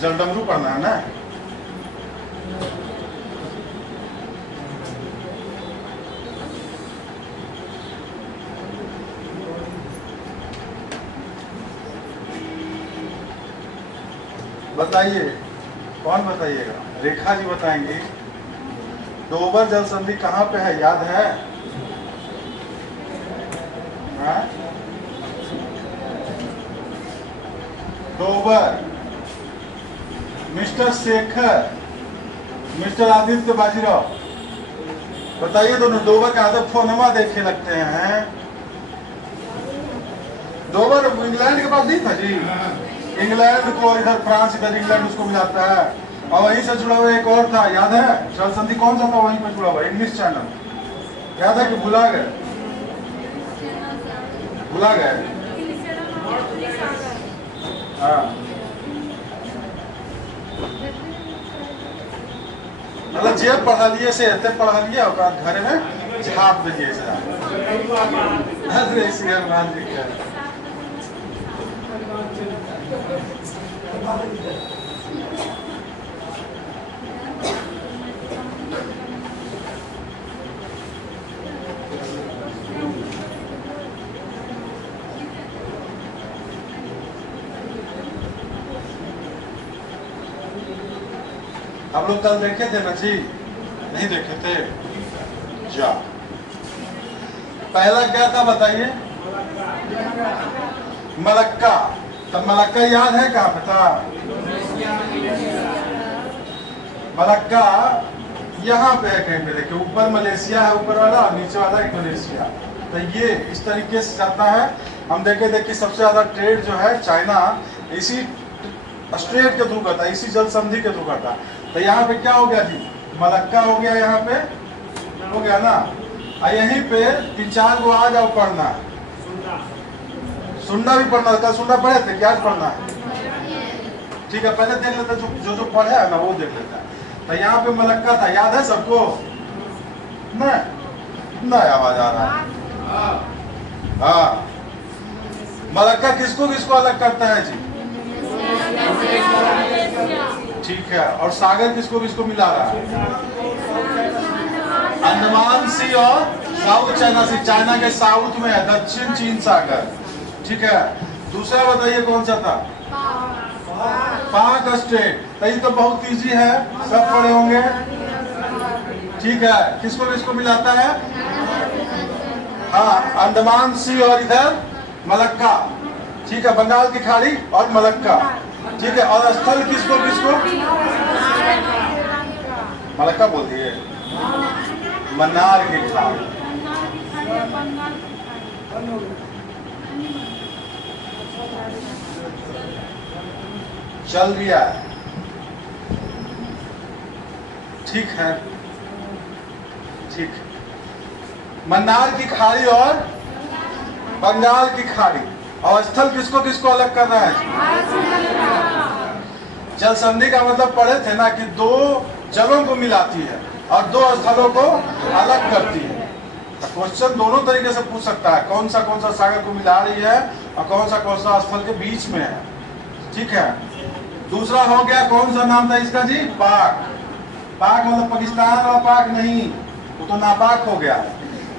जलडमरू पढ़ना है ना। बताइए, कौन बताइएगा? रेखा जी बताएंगी। डोबर जल संधि कहाँ पे है, याद है? हाँ? डोबर, मिस्टर शेखर, मिस्टर आदित्य बाजीराव, बताइए दोनों। डोबर का आदत फोनमा देखे लगते हैं। डोबर इंग्लैंड के पास नहीं था जी। इंग्लैंड को इधर फ्रांस, इधर इंग्लैंड उसको मिलाता है। और वहीं से जुड़ा हुआ एक और था, याद है? जल संधि कौन सा था वहीं पर जुड़ा हुआ? इंग्लिश चैनल, याद है कि भुला गए? भुला गए? हाँ, मतलब जेब पढ़ा लिए से एते पढ़ा लिया और घर में छाप दिए से। हनुमान जी का आप लोग कल देखे थे ना जी? नहीं देखे थे? जा, पहला क्या था बताइए? मलक्का। तब मलक्का याद है कहाँ पे था? मलक्का यहाँ पे है कहीं पे, देखिए ऊपर मलेशिया है, ऊपर वाला, नीचे वाला इंडोनेशिया। तो ये इस तरीके से जाता है। हम देखिए सबसे ज्यादा ट्रेड जो है चाइना इसी स्ट्रेट के थ्रू करता है, इसी जल संधि के थ्रू करता है। तो यहाँ पे क्या हो गया जी? मलक्का हो गया, यहाँ पे हो गया ना। और यहीं पे 3-4 गो आ जाओ पढ़ना है। सुनना भी पढ़ना, कल सुनना पढ़े थे, क्या पढ़ना है? ठीक है, पहले देख लेते जो जो पढ़े है ना वो देख लेता है। तो यहाँ पे मलक्का था, याद है सबको? ना आवाज आ रहा है। हाँ, मलक्का किसको किसको अलग करता है जी? ठीक है, और सागर किसको किसको मिला रहा है? अंडमान सी और साउथ चाइना सी। चाइना के साउथ में है दक्षिण चीन सागर। ठीक है, दूसरा बताइए कौन सा था? पाक स्टेट। तो ये तो बहुत इजी है, सब पढ़े होंगे। ठीक है, किसको किसको मिलाता है? हाँ, अंडमान सी और इधर मलक्का। ठीक है, बंगाल की खाड़ी और मलक्का। ठीक है, और स्थल किसको किसको? मलक्का बोल दिए। मन्नार की खाड़ी। चल दिया, ठीक है, ठीक। मन्नार की खाड़ी और बंगाल की खाड़ी। और स्थल किसको किसको अलग कर रहा है? जल संधि का मतलब पढ़े थे ना कि 2 जलों को मिलाती है और 2 स्थलों को अलग करती है। तो क्वेश्चन दोनों तरीके से पूछ सकता है, कौन सा सागर को मिला रही है और कौन सा स्थल के बीच में है। ठीक है, दूसरा हो गया, कौन सा नाम था इसका जी? पाक। पाक मतलब पाकिस्तान और पाक नहीं, वो तो नापाक हो गया।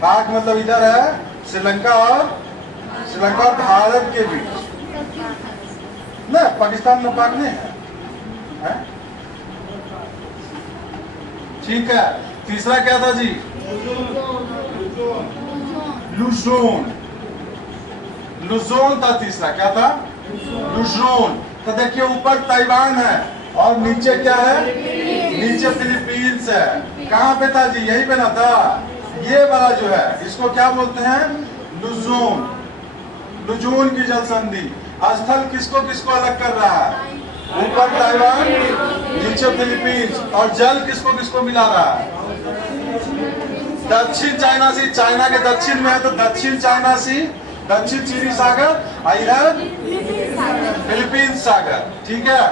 पाक मतलब इधर है श्रीलंका और भारत के बीच ना, पाकिस्तान में पाक नहीं है? ठीक है, तीसरा क्या था जी? लुजोन। लुजोन था तीसरा, क्या था? लुजोन। तो देखिए ऊपर ताइवान है और नीचे क्या है? नीचे फिलीपींस है। कहाँ पे था जी? यहीं पे ना था। ये वाला जो है इसको क्या बोलते हैं? लुजोन। लुजोन की जल संधि। स्थल किसको किसको अलग कर रहा है? ऊपर ताइवान, नीचे फिलीपींस। और जल किसको किसको मिला रहा है? दक्षिण चाइना सी। चाइना के दक्षिण में है तो दक्षिण चाइना सी, दक्षिण चीनी सागर, इधर फिलीपींस सागर। ठीक है,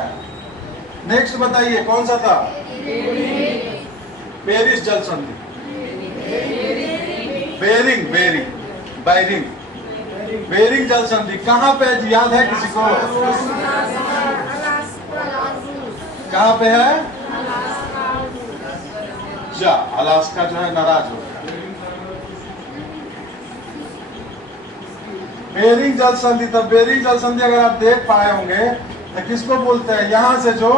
नेक्स्ट बताइए कौन सा था? पेरिस जल संधि। बेरिंग जल संधि कहाँ पे याद है किसी को? कहाँ पे है? जा अलास्का जो है नाराज हो गया। बेरिंग जल संधि, तो बेरिंग जल संधि अगर आप देख पाए होंगे तो किसको बोलते हैं? यहां से जो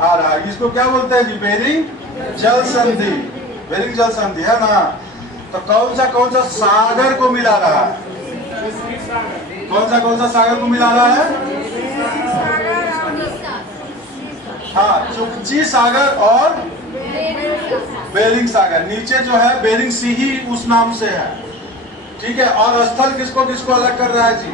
आ रहा है इसको क्या बोलते हैं जी? बेरिंग जल संधि। बेरिंग जल संधि है ना। तो कौन सा सागर को मिला रहा है? कौन सा सागर को मिला रहा है? हाँ, चुकची सागर और बेरिंग सागर। नीचे जो है बेरिंग सी ही उस नाम से है, ठीक है। और स्थल किसको किसको अलग कर रहा है जी?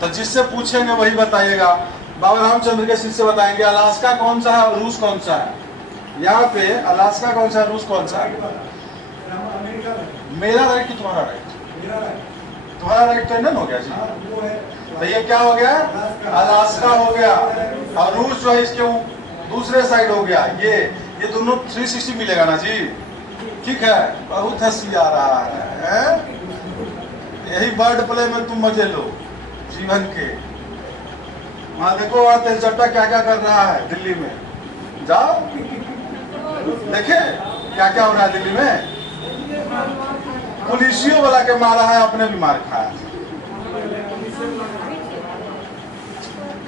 तो जिससे पूछेंगे वही बताइएगा। बाबा रामचंद्र के शिष्य बताएंगे अलास्का कौन सा है और रूस कौन सा है। यहाँ पे अलास्का कौन सा है, रूस कौन सा है? मेरा राइट कि तुम्हारा राइट? तुम्हारा राइट तो नहीं हो गया जी। तो ये क्या हो गया? अलास्का हो गया। और रूस जो है इसके दूसरे साइड हो गया। ये दोनों 360 मिलेगा ना जी, ठीक है। बहुत हंसी आ रहा है? यही वर्ड प्ले में तुम मजे लो जीवन के। वहां देखो वहां तेलचट्टा क्या क्या कर रहा है दिल्ली में, जाओ देखे क्या क्या हो रहा है दिल्ली में। पुलिसियों वाला के मारा है, अपने भी मार खाया।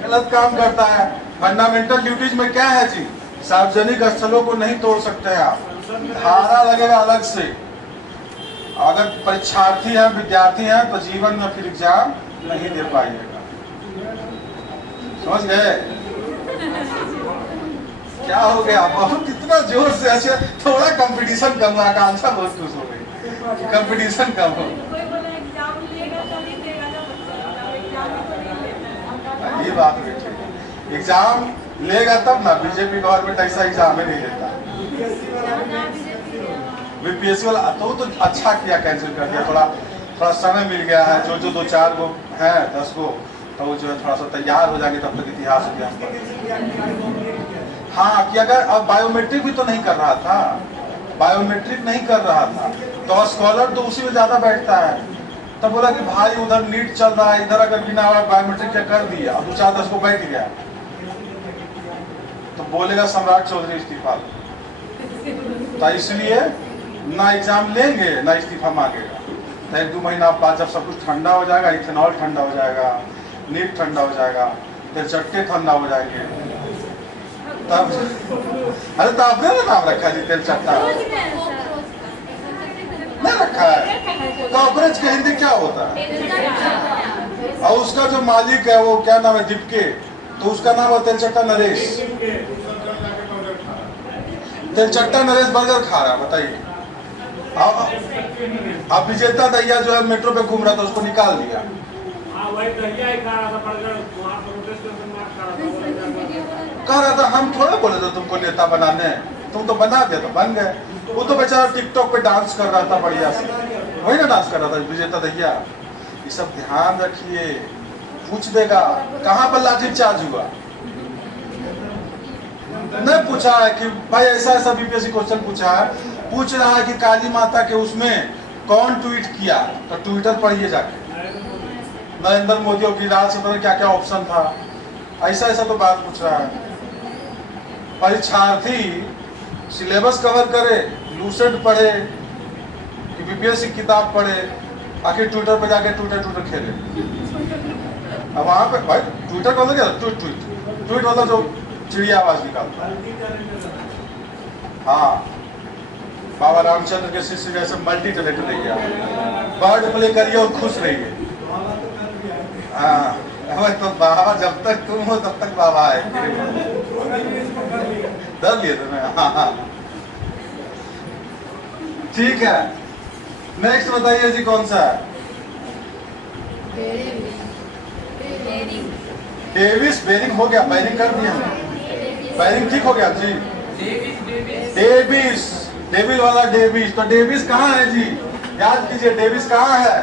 गलत काम करता है। फंडामेंटल ड्यूटीज में क्या है जी? सार्वजनिक स्थलों को नहीं तोड़ सकते हैं आप, धारा लगेगा अलग से। अगर परीक्षार्थी हैं, विद्यार्थी हैं तो जीवन में फिर एग्जाम नहीं दे पाइएगा। समझ गए? क्या हो गया? बहुत कितना जोर से ऐसे थोड़ा कंपटीशन कम हुआ, आकांक्षा बहुत खुश हो गई, कंपटीशन कम हो। ये बात बेटे, एग्जाम लेगा तब ना। बीजेपी गवर्नमेंट ऐसा एग्जाम ही नहीं लेता। बीपीएससी वाला तो अच्छा किया, कैंसिल कर दिया। थोड़ा समय मिल गया है। जो 2-4 गो है 10 गो, तो वो जो है थोड़ा सा तैयार हो जाएंगे, तब तक इतिहास हो गया। हाँ कि अगर अब बायोमेट्रिक भी तो नहीं कर रहा था, बायोमेट्रिक नहीं कर रहा था तो स्कॉलर तो उसी में ज्यादा बैठता है। तब बोला कि भाई उधर नीट चल रहा है, इधर अगर बिना बायोमेट्रिक क्या कर दिया, 2-4-10 को बैठ गया तो बोलेगा सम्राट चौधरी इस्तीफा। तो इसलिए ना एग्जाम लेंगे ना इस्तीफा मांगेगा। तो 1-2 महीना बाद जब सब कुछ ठंडा हो जाएगा, इथेनॉल ठंडा हो जाएगा, नीट ठंडा हो जाएगा, तेलचट्टे ठंडा हो जाएंगे, तब अरे तो आपने ना नाम रखा जी तेलचट्टा? नहीं रखा है। कॉकरोच का हिंदी क्या होता है? और उसका जो मालिक है वो क्या नाम है? दिपके। तो उसका नाम है तेलचट्टा नरेश। तेलचट्टा नरेश बर्गर खा रहा, बताइए। अब विजेता दैया जो है मेट्रो पे घूम रहा था, उसको निकाल दिया। कह रहा था हम थोड़ा बोले थे तुमको नेता बनाने, तुम तो बना दे, तो बन गए। वो तो बेचारा टिकटॉक पे डांस कर रहा था बढ़िया से, वही ना डांस कर रहा था विजेता दैया। ये सब ध्यान रखिए, पूछ देगा कहाँ पर लाठी चार्ज हुआ। नहीं पूछा है कि भाई ऐसा बीपीएससी क्वेश्चन पूछा है, पूछ रहा है कि काली माता के उसमें कौन ट्वीट किया, तो ट्विटर पढ़िए जाके। नरेंद्र मोदी और गिरिराज सिंह क्या क्या ऑप्शन था, ऐसा तो बात पूछ रहा है। परीक्षार्थी सिलेबस कवर करे, लूसेंट पढ़े कि बीपीएससी किताब पढ़े, आखिर ट्विटर पे जाके ट्विटर खेले। अब वहां पे भाई ट्विटर मतलब क्या? ट्वीट मतलब जो चिड़िया आवाज निकालता है। हाँ, बाबा रामचंद्र के शिष्य जैसे मल्टी टैलेंटेड रहिए, वर्ड प्ले करिए और खुश रहिए। हाँ तो बाबा जब तक तुम हो तब तक बाबा है। डर लिए तुम्हें? हाँ ठीक है। नेक्स्ट बताइए जी कौन सा है? डेविस। बेरिंग हो गया, बेरिंग कर दिया हमने। बेरिंग ठीक हो गया जी। डेविस, डेविल वाला डेविस। तो डेविस कहाँ है जी? याद कीजिए, डेविस कहाँ है?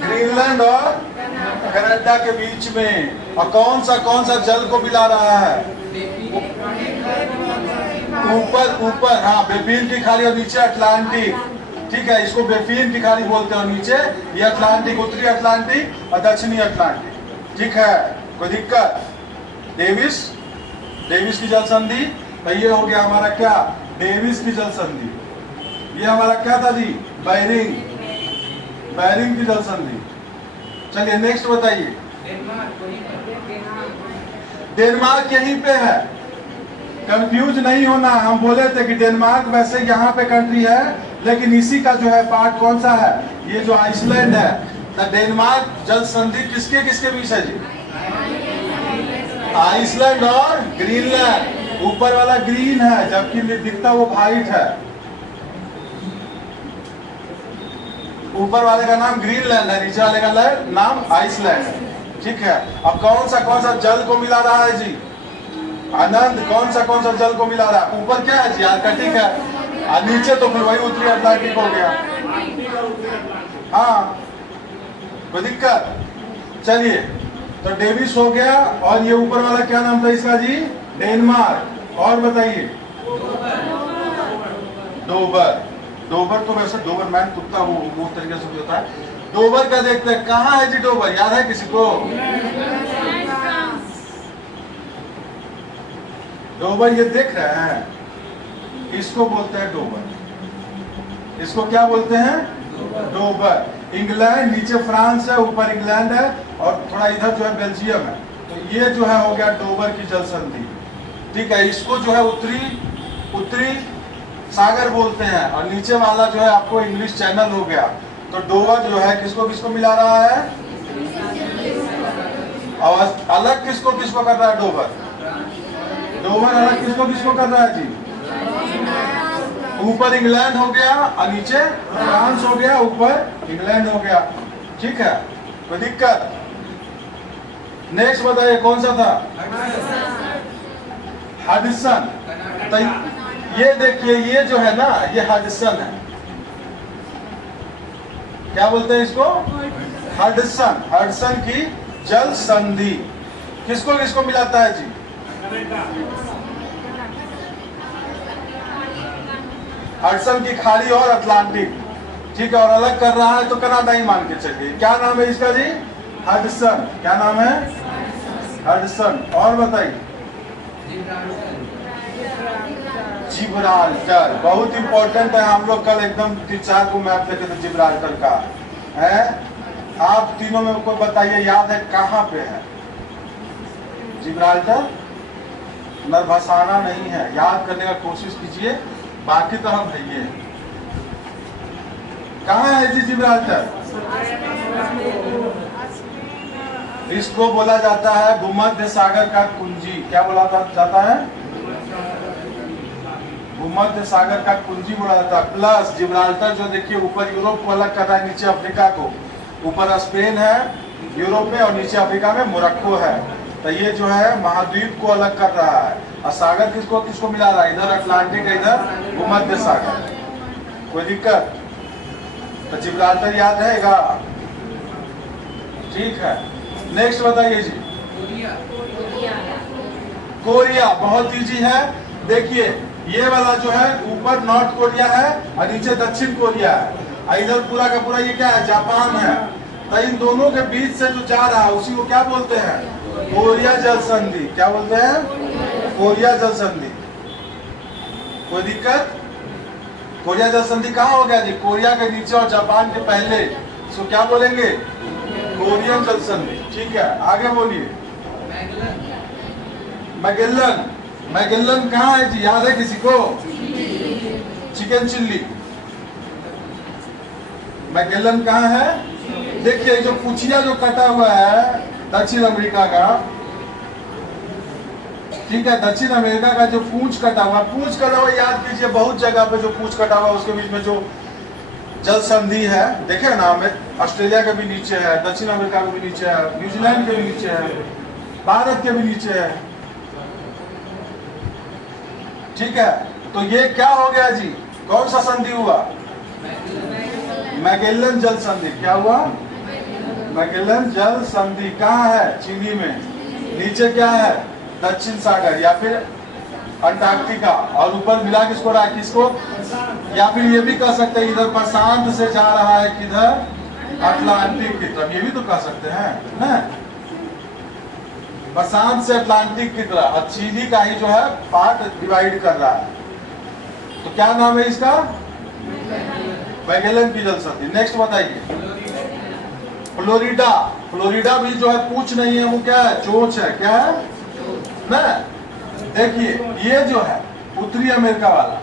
ग्रीनलैंड और कनाडा के बीच में। और कौन सा जल को मिला रहा है? ऊपर हाँ, बेफिन की खाड़ी और नीचे अटलांटिक। ठीक है, इसको बेफिन की खाड़ी बोलते हैं और नीचे ये अटलांटिक, उत्तरी अटलांटिक और दक्षिणी अटलांटिक। ठीक है, कोई दिक्कत? डेविस, डेविस की जल संधि, तो ये हो गया हमारा क्या, डेविस की जल संधि। ये हमारा क्या था जी, बैरिंग, बैरिंग की जल संधि। चलिए नेक्स्ट बताइए। डेनमार्क यहीं पे है, कंफ्यूज नहीं होना। हम बोले थे कि डेनमार्क वैसे यहाँ पे कंट्री है, लेकिन इसी का जो है पार्ट कौन सा है, ये जो आइसलैंड है। तो डेनमार्क जल संधि किसके किसके बीच है जी, आइसलैंड और ग्रीनलैंड। ऊपर वाला ग्रीन है, जबकि दिखता वो व्हाइट है। ऊपर वाले का नाम ग्रीनलैंड है, नीचे वाले का नाम आइसलैंड है। ठीक है, अब कौन सा जल को मिला रहा है जी, आनंद, कौन सा जल को मिला रहा है? ऊपर क्या है जी, आर्कटिक है, और नीचे तो फिर वही उत्तरी अटलांटिक हो गया। हाँ, कोई दिक्कत? चलिए, तो डेविस हो गया, और ये ऊपर वाला क्या नाम था इसका जी, डेनमार्क। और बताइए, डोबर। डोबर तो वैसे डोबरमैन कुत्ता वो तरीके से होता है। डोबर का देखते हैं, कहाँ है जी डोबर, याद है किसी को? डोबर ये देख रहे हैं, इसको बोलते हैं डोबर। इसको क्या बोलते हैं, डोबर। इंग्लैंड, नीचे फ्रांस है, ऊपर इंग्लैंड है, और थोड़ा इधर जो है बेल्जियम है। तो ये जो है हो गया डोबर की जल संधि। ठीक है, इसको जो है उत्तरी सागर बोलते हैं, और नीचे वाला जो है आपको इंग्लिश चैनल हो गया। तो डोबर जो है किसको किसको मिला रहा है, और अलग किसको किसको कर रहा है डोबर? डोबर अलग किसको किसको कर रहा है जी? ऊपर इंग्लैंड हो गया, और नीचे फ्रांस हो गया, ऊपर इंग्लैंड हो गया। ठीक है, कोई दिक्कत? नेक्स्ट बताइए, कौन सा था? हडसन। तो ये देखिए, ये जो है ना, ये हडसन है। क्या बोलते हैं इसको? हडसन। हडसन की जल संधि किसको किसको मिलाता है जी? हडसन की खाड़ी और अटलांटिक। ठीक है, और अलग कर रहा है तो कनाडा ही मान के चलिए। क्या नाम है इसका जी? हडसन। क्या नाम है? हडसन। और बताइए, जिब्राल्टर। बहुत इंपॉर्टेंट है, हम लोग कल एकदम 3-4 को मैप देखे थे जिब्राल्टर का है। आप तीनों में कोई बताइए, याद है कहाँ पे है जिब्राल्टर? नरभसाना नहीं है, याद करने का कोशिश कीजिए, बाकी तो हम है ये। कहाँ है जी जिब्राल्टर? इसको बोला जाता है भूमध्य सागर का कुंजी। क्या बोला जाता है? भूमध्य सागर का कुंजी बोला जाता है। प्लस जिब्राल्टर जो देखिए, ऊपर यूरोप को अलग कर रहा है, नीचे अफ्रीका को। ऊपर स्पेन है यूरोप में, और नीचे अफ्रीका में मोरक्को है। तो ये जो है महाद्वीप को अलग कर रहा है। और सागर किसको किसको मिला रहा है? इधर अटलांटिक, इधर भूमध्य सागर। कोई दिक्कत? तो जिब्राल्टर याद रहेगा। ठीक है, नेक्स्ट बताइए जी। कोरिया बहुत इजी है। देखिए, ये वाला जो है ऊपर नॉर्थ कोरिया है, और नीचे दक्षिण कोरिया है, और इधर पूरा का पूरा ये क्या है? जापान है। तो इन दोनों के बीच से जो जा रहा है उसी को क्या बोलते हैं? कोरिया जल संधि। क्या बोलते हैं? कोरिया जल संधि। कोई दिक्कत? कोरिया जल संधि कहाँ हो गया जी? कोरिया के नीचे और जापान के पहले। इसको क्या बोलेंगे? कोरियन जल संधि। ठीक है, आगे बोलिए। मैगेलन। मैगेलन कहाँ है जी, याद है किसी को? Chicken chilli. मैगेलन कहाँ है? देखिए, जो पुछिया जो कटा हुआ है दक्षिण अमेरिका का, ठीक है, दक्षिण अमेरिका का जो पूंछ कटा हुआ याद कीजिए। बहुत जगह पे जो पूंछ कटा हुआ उसके बीच में जो जल संधि है, देखे ना, हमें ऑस्ट्रेलिया के भी नीचे है, दक्षिण अमेरिका के भी नीचे है, न्यूजीलैंड के भी नीचे है, भारत के भी नीचे है। ठीक है, तो ये क्या हो गया जी? कौन सा संधि हुआ? मैगेलन जल संधि। क्या हुआ? मैगेलन जल संधि। कहाँ है? चिली में। नीचे क्या है? दक्षिण सागर या फिर अंटार्कटिका, और ऊपर मिला किसको रहा? किसको? या फिर ये भी कह सकते हैं इधर प्रशांत से जा रहा है, किधर? अटलांटिक की तरफ। ये भी तो कह सकते हैं ना। प्रशांत से अटलांटिक की तरह, और चिली का ही जो है पार्ट डिवाइड कर रहा है। तो क्या नाम है इसका? मैगेलन की जल संधि। नेक्स्ट बताइए, फ्लोरिडा। फ्लोरिडा भी जो है पूछ नहीं है, वो क्या है? चोंच है। क्या है ना? देखिए ये जो है उत्तरी अमेरिका वाला,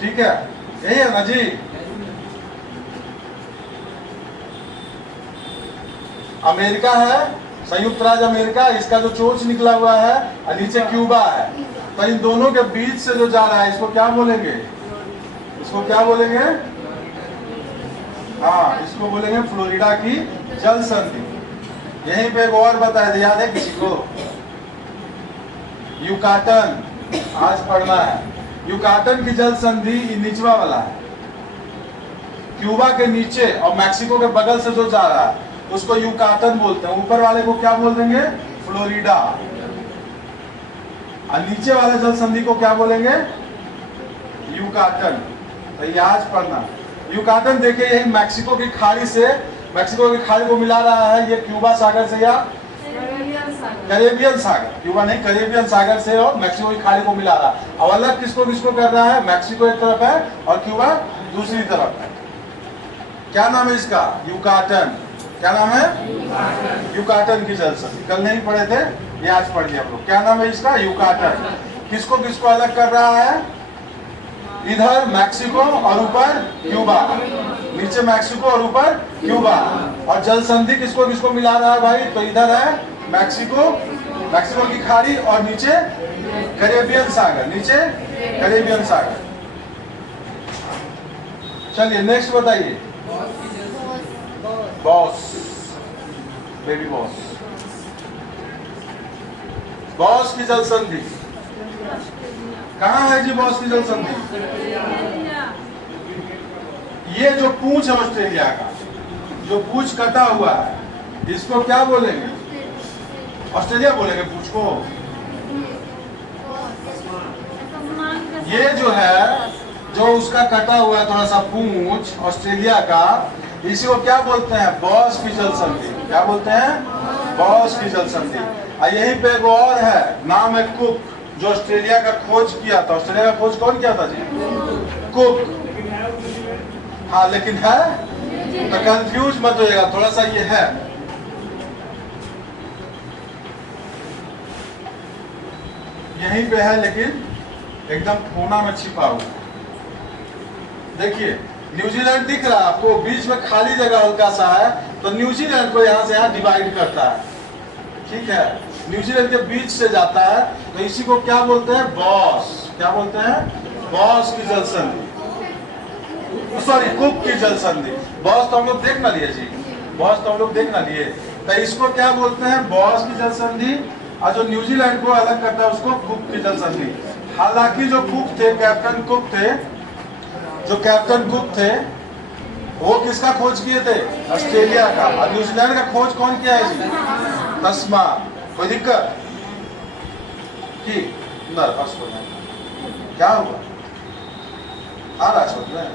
ठीक है, यही है ना जी। अमेरिका है, संयुक्त राज्य अमेरिका, इसका जो चोंच निकला हुआ है और नीचे क्यूबा है, तो इन दोनों के बीच से जो जा रहा है इसको क्या बोलेंगे? इसको क्या बोलेंगे? हाँ, इसको बोलेंगे फ्लोरिडा की जल संधि। यहीं पे एक और बताया, याद है किसी को? युकाटन, आज पढ़ना है। युकाटन की जल संधि निचवा वाला है, क्यूबा के नीचे और मैक्सिको के बगल से जो जा रहा है उसको युकाटन बोलते हैं। ऊपर वाले को क्या बोल देंगे? फ्लोरिडा। और नीचे वाले जल संधि को क्या बोलेंगे? युकाटन। तो ये आज पढ़ना। युकाटन देखिए, यही मैक्सिको की खाड़ी से, मैक्सिको की खाड़ी को मिला रहा है, ये क्यूबा सागर से या कैरेबियन सागर, क्यूबा नहीं, कैरेबियन सागर से और मैक्सिको की खाड़ी को मिला रहा है। और अलग किसको किसको कर रहा है? मैक्सिको एक तरफ है और क्यूबा दूसरी तरफ है। क्या नाम है इसका? युकाटन। क्या नाम है? युकाटन की जल संधि। कल नहीं पढ़े थे, ये आज पढ़ लिया हम लोग। क्या नाम है इसका? युकाटन। किसको किसको अलग कर रहा है? इधर मैक्सिको और ऊपर क्यूबा, नीचे मैक्सिको और ऊपर क्यूबा। और जल संधि किसको किसको मिला रहा है भाई? तो इधर है मैक्सिको, मैक्सिको की खाड़ी, और नीचे कैरेबियन सागर, नीचे कैरेबियन सागर। चलिए नेक्स्ट बताइए। Boss, baby boss. बॉस की जल संधि कहाँ है जी? बॉस की जल संधि ये जो पूंछ है ऑस्ट्रेलिया का, जो पूंछ कटा हुआ है, इसको क्या बोलेंगे? ऑस्ट्रेलिया बोलेंगे पूंछ को। ये जो है, जो उसका कटा हुआ है थोड़ा सा पूंछ ऑस्ट्रेलिया का, इसी को क्या बोलते हैं? बॉस की जल संधि। क्या बोलते हैं? बॉस की जल संधि। और यहीं पे एक और है, नाम है कुक, जो ऑस्ट्रेलिया का खोज किया था। ऑस्ट्रेलिया का खोज कौन किया था जी? कुक। हाँ, लेकिन है तो कंफ्यूज मत होइएगा, थोड़ा सा ये है। यहीं पे है लेकिन एकदम कोना में छिपा हुआ। देखिए न्यूजीलैंड दिख रहा है आपको, बीच में खाली जगह हल्का सा है, तो न्यूजीलैंड को यहाँ से यहाँ डिवाइड करता है, ठीक है। न्यूजीलैंड के बीच से जाता है, तो इसी को क्या बोलते हैं? बॉस। क्या बोलते हैं? बॉस की जल संधि, सॉरी कुक की जल संधि। बॉस तो हम लोग देख ना लिए जी, बॉस तो हम लोग देख ना लिए, तो इसको क्या बोलते हैं? बॉस की जल संधि। और जो न्यूजीलैंड को अलग करता है उसको कुक की जल संधि। हालांकि जो कुक थे, कैप्टन कुक थे, जो कैप्टन कुक थे, वो किसका खोज किए थे? ऑस्ट्रेलिया का। और न्यूजीलैंड का खोज कौन किया है जी? तस्मा। कोई दिक्कत? ठीक, क्या हुआ? आ रहा समझ में?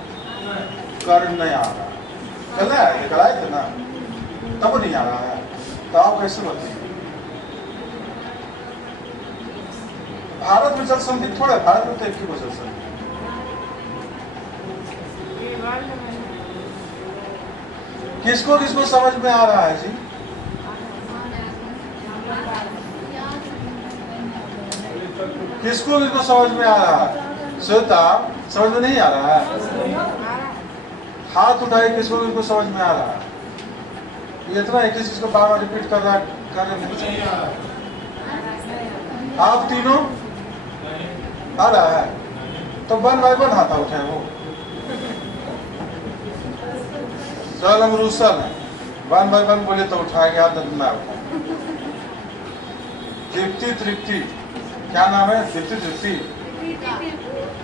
कर नहीं आ रहा, कल आए थे, कल आए थे ना, तब नहीं आ रहा है, तो आप कैसे बताइए? भारत में जल संधि थोड़ा, भारत में तो एक ही जल संधि। किसको किसको समझ में आ रहा है जी? किसको किसको समझ में आ रहा है? श्वेता, समझ में नहीं आ रहा है? हाथ उठाए, किसको किसको समझ में आ रहा है? ये इतना एक ही चीज को बार बार रिपीट कर रहा है। आप तीनों आ रहा है, तो 1 बाय 1 हाथ उठाए। वो चल हम रूसल है, 1 बाय 1 बोले तो उठाएंगे हाथ, ना उठाए। तृप्ति, तृप्ति, क्या नाम है? तृप्ति, तृप्ति,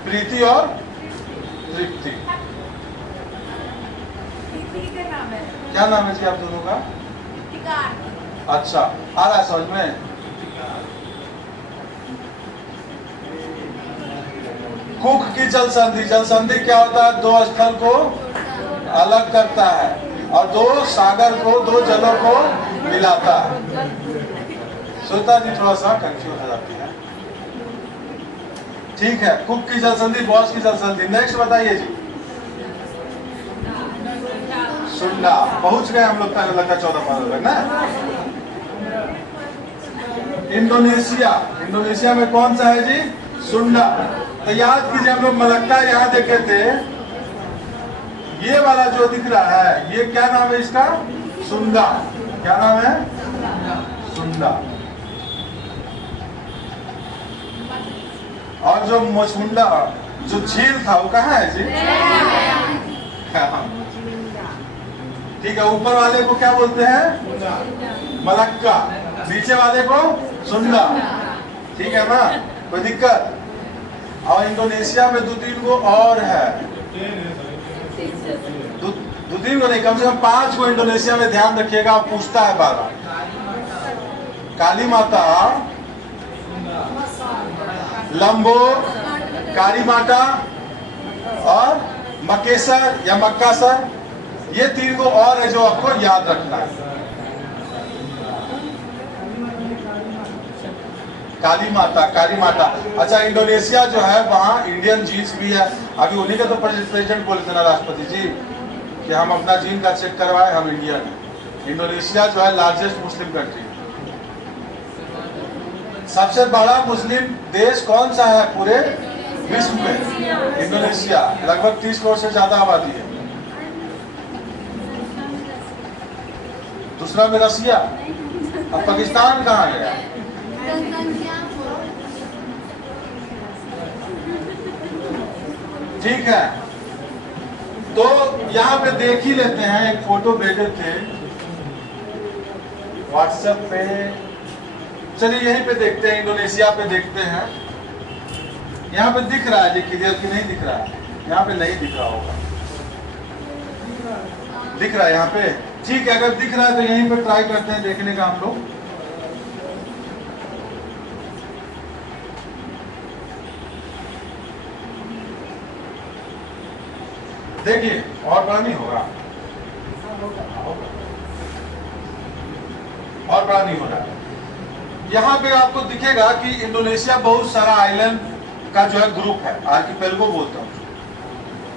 प्रीति और तृप्ति। क्या नाम है जी आप दोनों का? अच्छा, आ रहा है समझ में? कुक की जल संधि। जल संधि क्या होता है? 2 स्थल को अलग करता है और 2 सागर को, 2 जलों को मिलाता है। श्वेता जी थोड़ा सा कंफ्यूज हो जाती है। ठीक है, कुक की जल संधि, बॉस की जल संधि। नेक्स्ट बताइए जी। सुंडा। पहुंच गए हम लोग तक, लगता 14-15 तक ना। इंडोनेशिया, इंडोनेशिया में कौन सा है जी? सुंडा। तो याद कीजिए, हम लोग मलक्का यहाँ देखे थे, ये वाला जो दिख रहा है ये क्या नाम है इसका? सुंडा। क्या नाम है? सुंडा। और जो मछुंडा जो झील था वो कहाँ है जी? ठीक है, ऊपर वाले को क्या बोलते हैं? मलक्का। नीचे वाले को सुंडा। ठीक है ना, कोई दिक्कत? और इंडोनेशिया में 2-3 को और है, 2-3 को नहीं, कम से कम 5 को इंडोनेशिया में। ध्यान रखिएगा, पूछता है बार बार। काली माता, लंबोक, काली माता और मकेसर या मक्कासर, ये 3 को और है जो आपको याद रखना है। काली माता, काली माता। अच्छा, इंडोनेशिया जो है वहाँ इंडियन जीन्स भी है। अभी उन्हीं का तो प्रेसिडेंट बोले थे ना राष्ट्रपति जी कि हम अपना जीन का चेक करवाए, हम इंडियन है। इंडोनेशिया जो है लार्जेस्ट मुस्लिम कंट्री, सबसे बड़ा मुस्लिम देश कौन सा है पूरे विश्व में? इंडोनेशिया। लगभग 30 करोड़ से ज्यादा आबादी है। दूसरा में रसिया। अब पाकिस्तान कहाँ गया? ठीक है, तो यहाँ पे देख ही लेते हैं, एक फोटो भेजे थे व्हाट्सएप पे। चलिए यहीं पे देखते हैं, इंडोनेशिया पे देखते हैं। यहाँ पे दिख रहा है जी क्लियर कि नहीं दिख रहा है? यहाँ पे नहीं दिख रहा होगा, दिख रहा है यहाँ पे। ठीक है, अगर दिख रहा है तो यहीं पे ट्राई करते हैं देखने का हम लोग। देखिए, और बड़ा नहीं होगा, और बड़ा नहीं हो रहा है। यहाँ पे आपको दिखेगा कि इंडोनेशिया बहुत सारा आइलैंड का जो है ग्रुप है, आर्किपेलगो बोलता हूँ।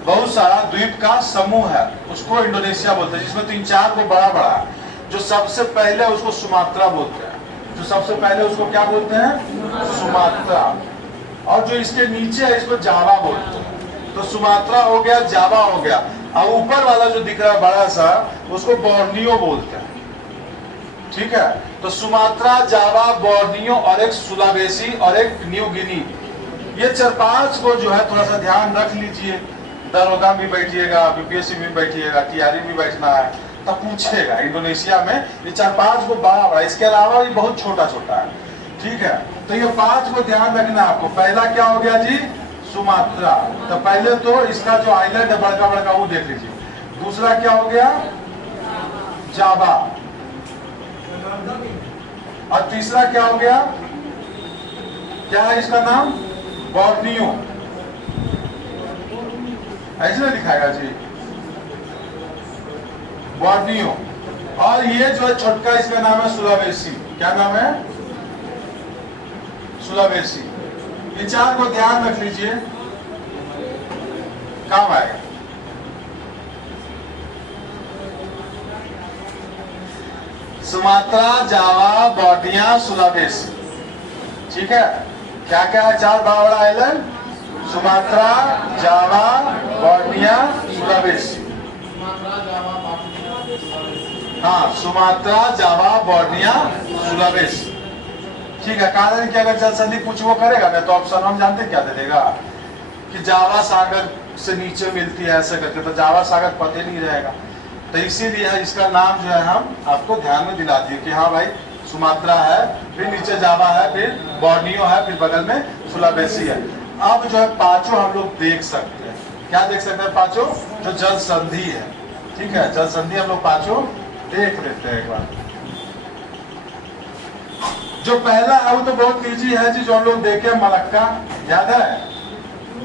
बहुत सारा द्वीप का समूह है, उसको इंडोनेशिया बोलते हैं, जिसमें 3-4 को बड़ा बड़ा है। जो सबसे पहले उसको सुमात्रा बोलते हैं। जो सबसे पहले उसको क्या बोलते हैं? सुमात्रा। और जो इसके नीचे है इसको जावा बोलते हैं। तो सुमात्रा हो गया, जावा हो गया। अब ऊपर वाला जो दिख रहा है बड़ा सा, उसको बोर्नियो बोलते हैं। ठीक है, तो सुमात्रा, जावा, बोर्नियो और एक सुलावेसी और एक न्यू गिनी, ये 4-5 को जो है थोड़ा सा ध्यान रख लीजिए। दरोगा भी बैठिएगा, बीपीएससी भी बैठिएगा, टीआरई भी बैठना है तब पूछेगा। इंडोनेशिया में ये 4-5 को बड़ा बड़ा, इसके अलावा भी बहुत छोटा छोटा है। ठीक है, तो ये 5 को ध्यान रखना आपको। पहला क्या हो गया जी? सुमात्रा। तो पहले तो इसका जो आइलैंड है बड़का बड़का वो देख लीजिए। दूसरा क्या हो गया? जावा। और तीसरा क्या हो गया? क्या है इसका नाम? बोर्नियो। ऐसे नहीं दिखाएगा जी, बोर्नियो। और ये जो है छोटका, इसका नाम है सुलावेसी। क्या नाम है? सुलावेसी। ये 4 को ध्यान रख लीजिए, काम आएगा। सुमात्रा, जावा, बोर्निया, सुलावेसी। ठीक है, क्या क्या है? 4 बड़ा बड़ा आइलैंड, सुमात्रा, जावा, बोर्निया, सुलावेसी। हाँ, सुमात्रा, जावा, बोर्निया, सुलावेसी। ठीक है, कारण कि अगर जल संधि कुछ वो करेगा ना तो ऑप्शन हम जानते क्या दे देगा कि जावा सागर से नीचे मिलती है ऐसे करके, तो जावा सागर पता नहीं रहेगा। तो इसीलिए इसका नाम जो है हम आपको ध्यान में दिला दिए कि हाँ भाई सुमात्रा है, फिर नीचे जावा है, फिर बोर्नियो है, फिर बगल में सुलावेसी है। अब जो है 5 हम लोग देख सकते हैं। क्या देख सकते हैं? 5 जो जल संधि है। ठीक है, जल संधि हम लोग 5 देख लेते हैं एक बार। जो पहला है वो तो बहुत इजी है जी, जो हम लोग देखे, मलक्का। याद है?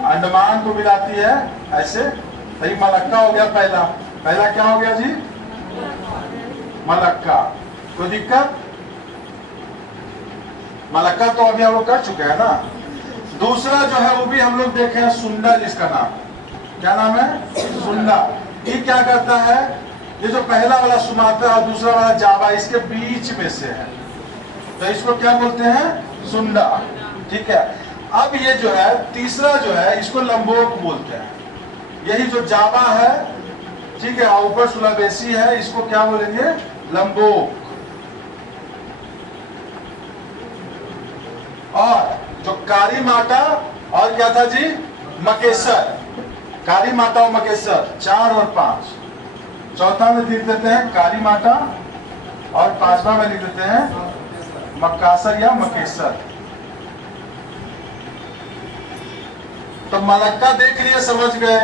अंडमान को मिलाती है ऐसे, तो मलक्का हो गया पहला। पहला क्या हो गया जी? मलक्का। कोई दिक्कत? मलक्का तो अभी हम लोग कर चुके हैं ना। दूसरा जो है वो भी हम लोग देखे हैं, सुंडा, जिसका नाम क्या नाम है, सुंडा। ये क्या करता है, ये जो पहला वाला सुमात्रा और दूसरा वाला जावा इसके बीच में से है, तो इसको क्या बोलते हैं, सुंडा। ठीक है। अब ये जो है तीसरा जो है इसको लंबोक बोलते हैं। यही जो जावा है, ठीक है, और ऊपर सुलावेसी है, इसको क्या बोलेंगे, लंबोक। और जो कारी माटा और क्या था जी, मकेसर। कारी माटा और मकेसर 4 और 5। चौथा में लिख देते हैं कारी माटा और पांचवा में लिख देते हैं मक्कासर या मकेसर। तो मलक्का देख लिए, समझ गए।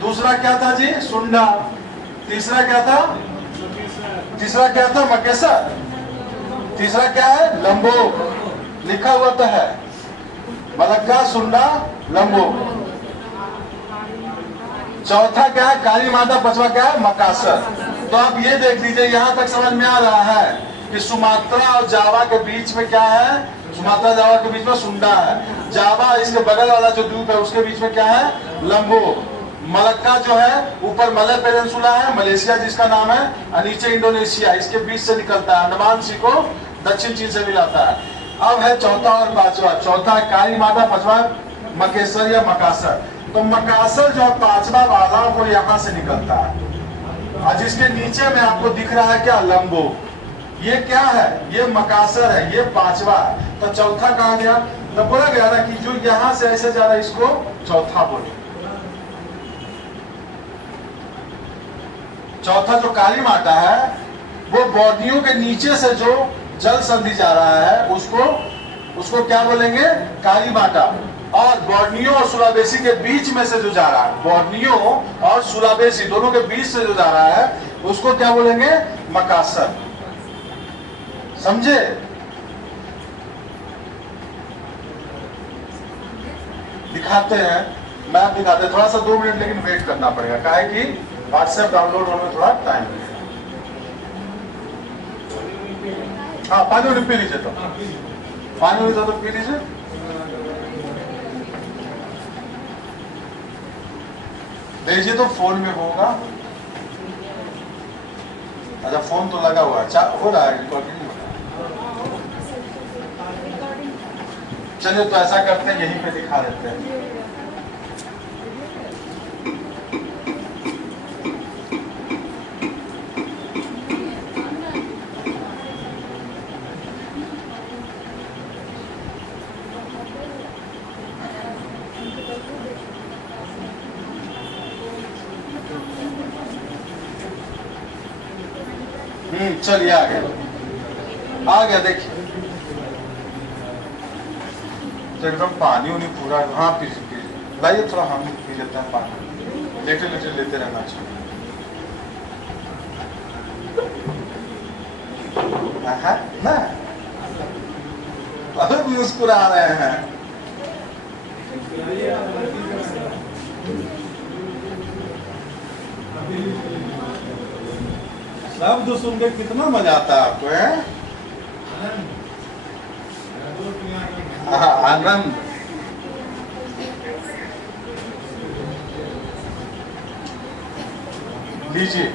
दूसरा क्या था जी, सुंडा। तीसरा क्या था, तीसरा क्या था, मकेसर। तीसरा क्या है, लंबोक। लिखा हुआ तो है, मलक्का, सुंडा, लंबोक। चौथा क्या है, काली माता। पांचवा क्या है, मकासर। तो आप ये देख लीजिए, यहां तक समझ में आ रहा है कि सुमात्रा और जावा के बीच में क्या है, सुमात्रा जावा के बीच में सुंडा है। जावा इसके बगल वाला जो द्वीप है उसके बीच में क्या है, लंबोक। मलक्का जो है ऊपर मलय पेनिनसुला है, मलेशिया जिसका नाम है, और नीचे इंडोनेशिया, इसके बीच से निकलता है, अंडमान सी को दक्षिण चीन से मिलाता है। अब है चौथा और पांचवा। चौथा है काली माता, पांचवा मकेसर या मकासर। तो मकासर जो पांचवा वाला वो यहां से निकलता है, और जिसके नीचे में आपको दिख रहा है क्या, लंबोक। ये क्या है, ये मकासर है, ये पांचवा है। तो चौथा कहा गया, तो बोला गया ना कि जो यहां से ऐसे जा रहा है इसको चौथा बोले। चौथा जो काली माता है वो बॉर्नियो के नीचे से जो जल संधि जा रहा है उसको क्या बोलेंगे, काली माता। और बॉर्नियो और सुलावेसी के बीच में से जो जा रहा है, बॉर्नियो और सुलावेसी दोनों के बीच से जो जा रहा है उसको क्या बोलेंगे, मकासर। समझे। दिखाते हैं, मैप दिखाते हैं। थोड़ा सा 2 मिनट लेकिन वेट करना पड़ेगा, क्या है कि व्हाट्सएप डाउनलोड होने में थोड़ा टाइम लगेगा। हाँ, पानी उन्हें पी लीजिए, तो पानी उन्हें तो पी लीजिए। देखिए तो फोन में होगा। अच्छा, फोन तो लगा हुआ है, हो रहा है, रिकॉर्डिंग हो रहा है। चलिए तो ऐसा करते हैं, यहीं पे दिखा देते हैं। चलिए आ गया देखिए। तो एकदम पानी उन्हीं पूरा, हाँ पी लाइए थोड़ा, हम पी लेते हैं पानी। लेटे लेटे लेते रहना चाहिए। ना अभी भी मुस्कुरा रहे हैं। शब्द सुन के कितना मजा आता है आपको, है आनंद। लीजिए।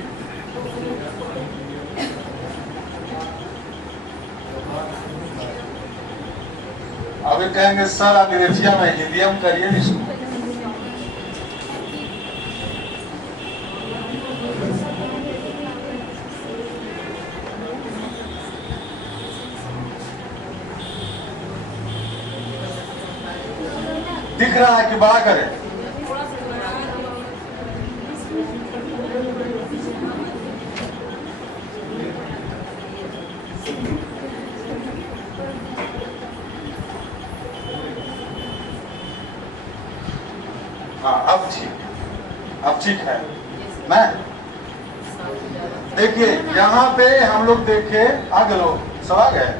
अभी कहेंगे सर आप अंग्रेजिया में हिंदी में करिए इसको। दिख रहा है कि बड़ा करे। हाँ, अब ठीक है ना। देखिए यहाँ पे हम लोग देखे, आ गए लोग, सब आ गए,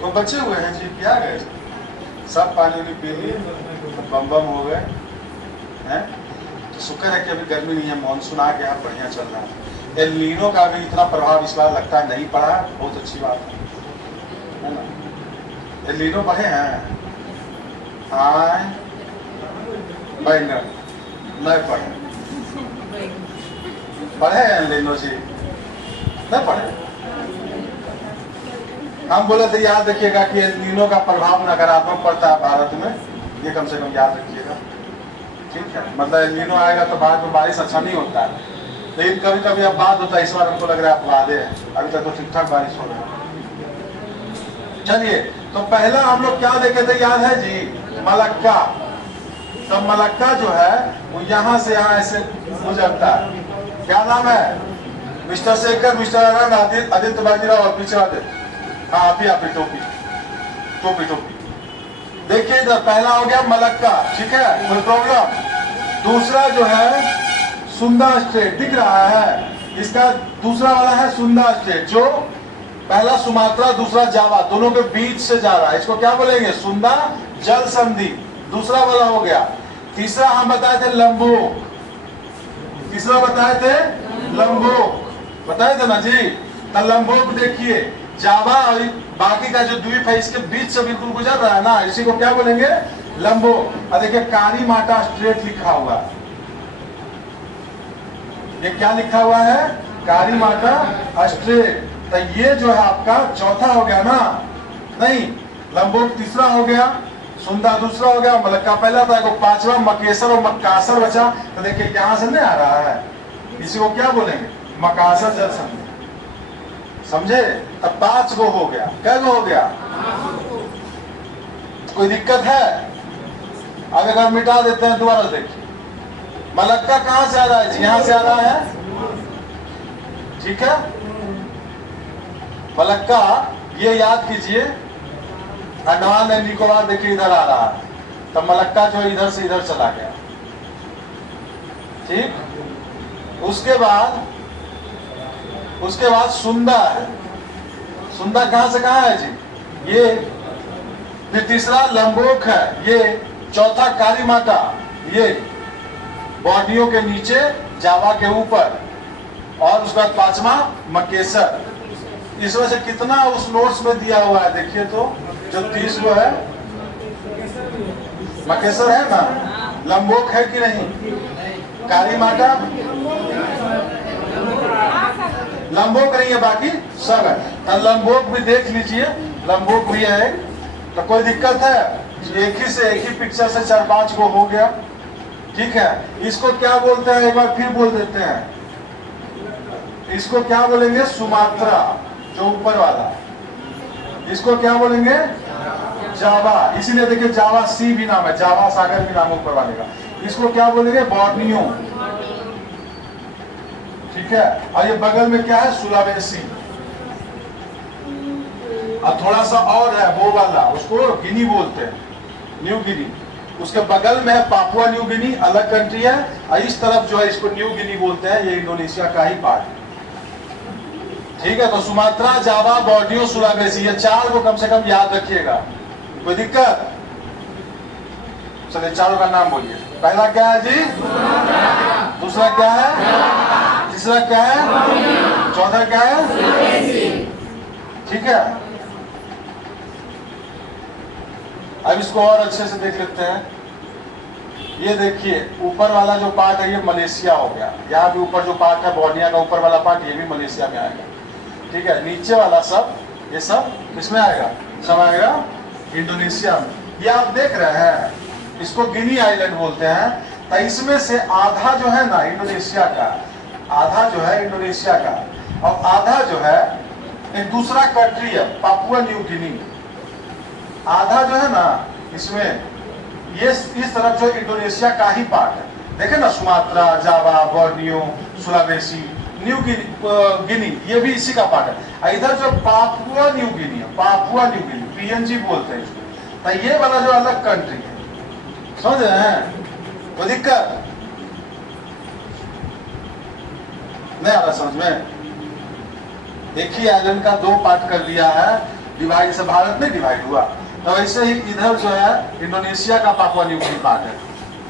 तो बचे हुए हैं जी, क्या गए सब पानी भी पी लिए, बम बम हो गए हैं। तो शुक्र है कि अभी गर्मी नहीं है, मानसून आ गया, बढ़िया चल रहा है। एल नीनो का भी इतना प्रभाव इस बार लगता है नहीं पड़ा, बहुत अच्छी बात है ना। एल नीनो पढ़े हैं? हाँ बैनर नहीं पढ़े, पढ़े हैं एल नीनो जी? नहीं पढ़े। हम बोले थे याद रखिएगा कि एल नीनो का प्रभाव नकारात्मक पड़ता है भारत में, ये कम से कम याद रखिएगा, ठीक है। मतलब एल नीनो आएगा तो बाद में बारिश अच्छा नहीं होता है, लेकिन कभी कभी अब बात होता है। इस बार हमको लग रहा है अपवादे है, अभी तक तो ठीक ठाक बारिश हो रहा है। चलिए, तो पहला हम लोग क्या देखे थे याद है जी? मलक्का। तो मलक्का जो है वो यहाँ से यहाँ ऐसे गुजरता है। क्या नाम है? मिस्टर शेखर, मिस्टर आनंद, आदित्य बाजीराव और पीछे वाले आप ही टोपी टोपी टोपी। देखिए इधर पहला हो गया मलक्का, ठीक है, कोई प्रॉब्लम? दूसरा जो है सुंदा स्ट्रेट, दिख रहा है? इसका दूसरा वाला है सुंदा स्ट्रेट, जो पहला सुमात्रा दूसरा जावा, दोनों के बीच से जा रहा है। इसको क्या बोलेंगे? सुंदा जल संधि, दूसरा वाला हो गया। तीसरा हम बताए थे लंबोक, तीसरा बताए थे लंबोक, बताए थे ना जी? तो लंबोक देखिए जावा और बाकी का जो द्वीप है इसके बीच से बिल्कुल गुजर रहा है ना, इसी को क्या बोलेंगे? लंबोक। और देखिए कारी माटा स्ट्रेट लिखा हुआ, ये क्या लिखा हुआ है? कारी माटा स्ट्रेट। तो ये जो है आपका चौथा हो गया ना? नहीं, लंबोक तीसरा हो गया, सुंदा दूसरा हो गया, मलक्का पहला था, पांचवा मकेसर और मक्कासर बचा। तो देखिए यहां से नहीं आ रहा है, इसी को क्या बोलेंगे? मकासर जल संधि, समझे? तब 5 गो हो गया। क्या गो हो गया? कोई दिक्कत है? अब अगर मिटा देते हैं दोबारा देखिए, मलक्का कहां से आ रहा है? यहां से आ रहा है, ठीक है। मलक्का ये याद कीजिए, अंडमान एंड निकोबार देखिए इधर आ रहा है, तब मलक्का जो इधर से इधर चला गया, ठीक। उसके बाद सुंदा है, सुंदा कहां से कहां है जी? ये। फिर तीसरा लंबोक है, ये। चौथा कारीमाटा, ये बॉडियों के नीचे जावा के ऊपर, और उसके बाद पांचवा मकेसर। इस वजह से कितना उस नोट्स में दिया हुआ है देखिए, तो जो 30 वो है मकेसर है ना, लंबोक है कि नहीं? कारीमाटा लंबोक नहीं है, बाकी सब है। तो लंबोक भी देख लीजिए, लंबोक भी है। तो कोई दिक्कत है? एक ही पिक्चर से 4-5 को हो गया, ठीक है। इसको क्या बोलते हैं? एक बार फिर बोल देते हैं, इसको क्या बोलेंगे? सुमात्रा, जो ऊपर वाला, इसको क्या बोलेंगे? जावा। इसीलिए देखिए जावा सी भी नाम है, जावा सागर भी नाम है ऊपर वाले का। इसको क्या बोलेंगे? बॉर्नियो, ठीक है। और ये बगल में क्या है? सुलावेसी। और थोड़ा सा और है वो वाला, उसको गिनी बोलते हैं, न्यू गिनी। उसके बगल में है पापुआ न्यू गिनी, अलग कंट्री है। और इस तरफ जो है इसको न्यू गिनी बोलते हैं, ये इंडोनेशिया का ही पार्ट है, ठीक है। तो सुमात्रा, जावा, बॉर्नियो, सुलावेसी, ये 4 को कम से कम याद रखिएगा। कोई दिक्कत? चलिए चारों का नाम बोलिए। पहला क्या है जी? दूसरा क्या है? तीसरा क्या है? चौथा क्या है? ठीक है। अब इसको और अच्छे से देख लेते हैं। ये देखिए ऊपर वाला जो पार्ट है ये मलेशिया हो गया, यहाँ भी ऊपर जो पार्ट है बोर्निया का ऊपर वाला पार्ट, ये भी मलेशिया में आएगा, ठीक है। नीचे वाला सब, ये सब किसमें आएगा? सब आएगा इंडोनेशिया में। ये आप देख रहे हैं, इसको गिनी आइलैंड बोलते हैं। तो इसमें से आधा जो है ना इंडोनेशिया का, आधा जो है इंडोनेशिया का, और आधा जो है एक दूसरा कंट्री है, पापुआ न्यू गिनी। आधा जो है ना इसमें, ये इस तरफ जो इंडोनेशिया का ही पार्ट है। देखे ना, सुमात्रा, जावा, बोर्नियो, सुलावेसी, न्यू गिनी, ये भी इसी का पार्ट है। इधर जो पापुआ न्यू गिनी है, पापुआ न्यू गिनी, पीएनजी बोलते हैं इसको। तो ये वाला जो अलग कंट्री है, समझ रहे हैं? कोई दिक्कत नहीं आ रहा समझ में? देखिए आइलैंड का 2 पार्ट कर दिया है डिवाइड, से भारत में डिवाइड हुआ। तो वैसे ही इधर जो है इंडोनेशिया का पापुआ न्यू गिनी पार्ट है,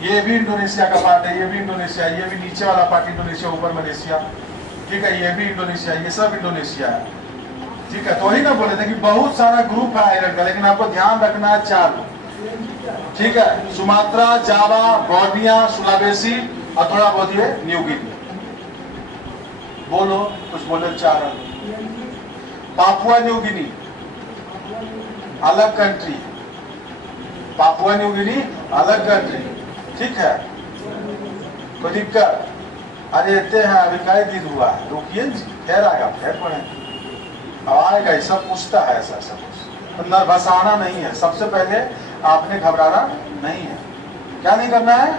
ये भी इंडोनेशिया का पार्ट है, ये भी इंडोनेशिया, ये भी नीचे वाला पार्ट इंडोनेशिया, ऊपर मलेशिया, ठीक है, ये भी इंडोनेशिया, ये सब इंडोनेशिया है। ठीक है, तो वही ना बोले थे कि बहुत सारा ग्रुप है आइलैंड का, लेकिन आपको ध्यान रखना है 4। ठीक है, सुमात्रा, जावा, बोर्निया, सुलावेसी और थोड़ा बहुत ये न्यू गिनी। बोलो कुछ बोले 4। पापुआ न्यू गिनी अलग कंट्री, पापुआ न्यू गिनी अलग कंट्री। ठीक है, कोई दिक्कत? अरे इतने हैं, अभी कई दिन हुआ है, रुकिए फिर आएगा, फिर पढ़े अब आएगा। ये सब पूछता है ऐसा सब कुछ, तो नर्वसाना नहीं है। सबसे पहले आपने घबराना नहीं है। क्या नहीं करना है?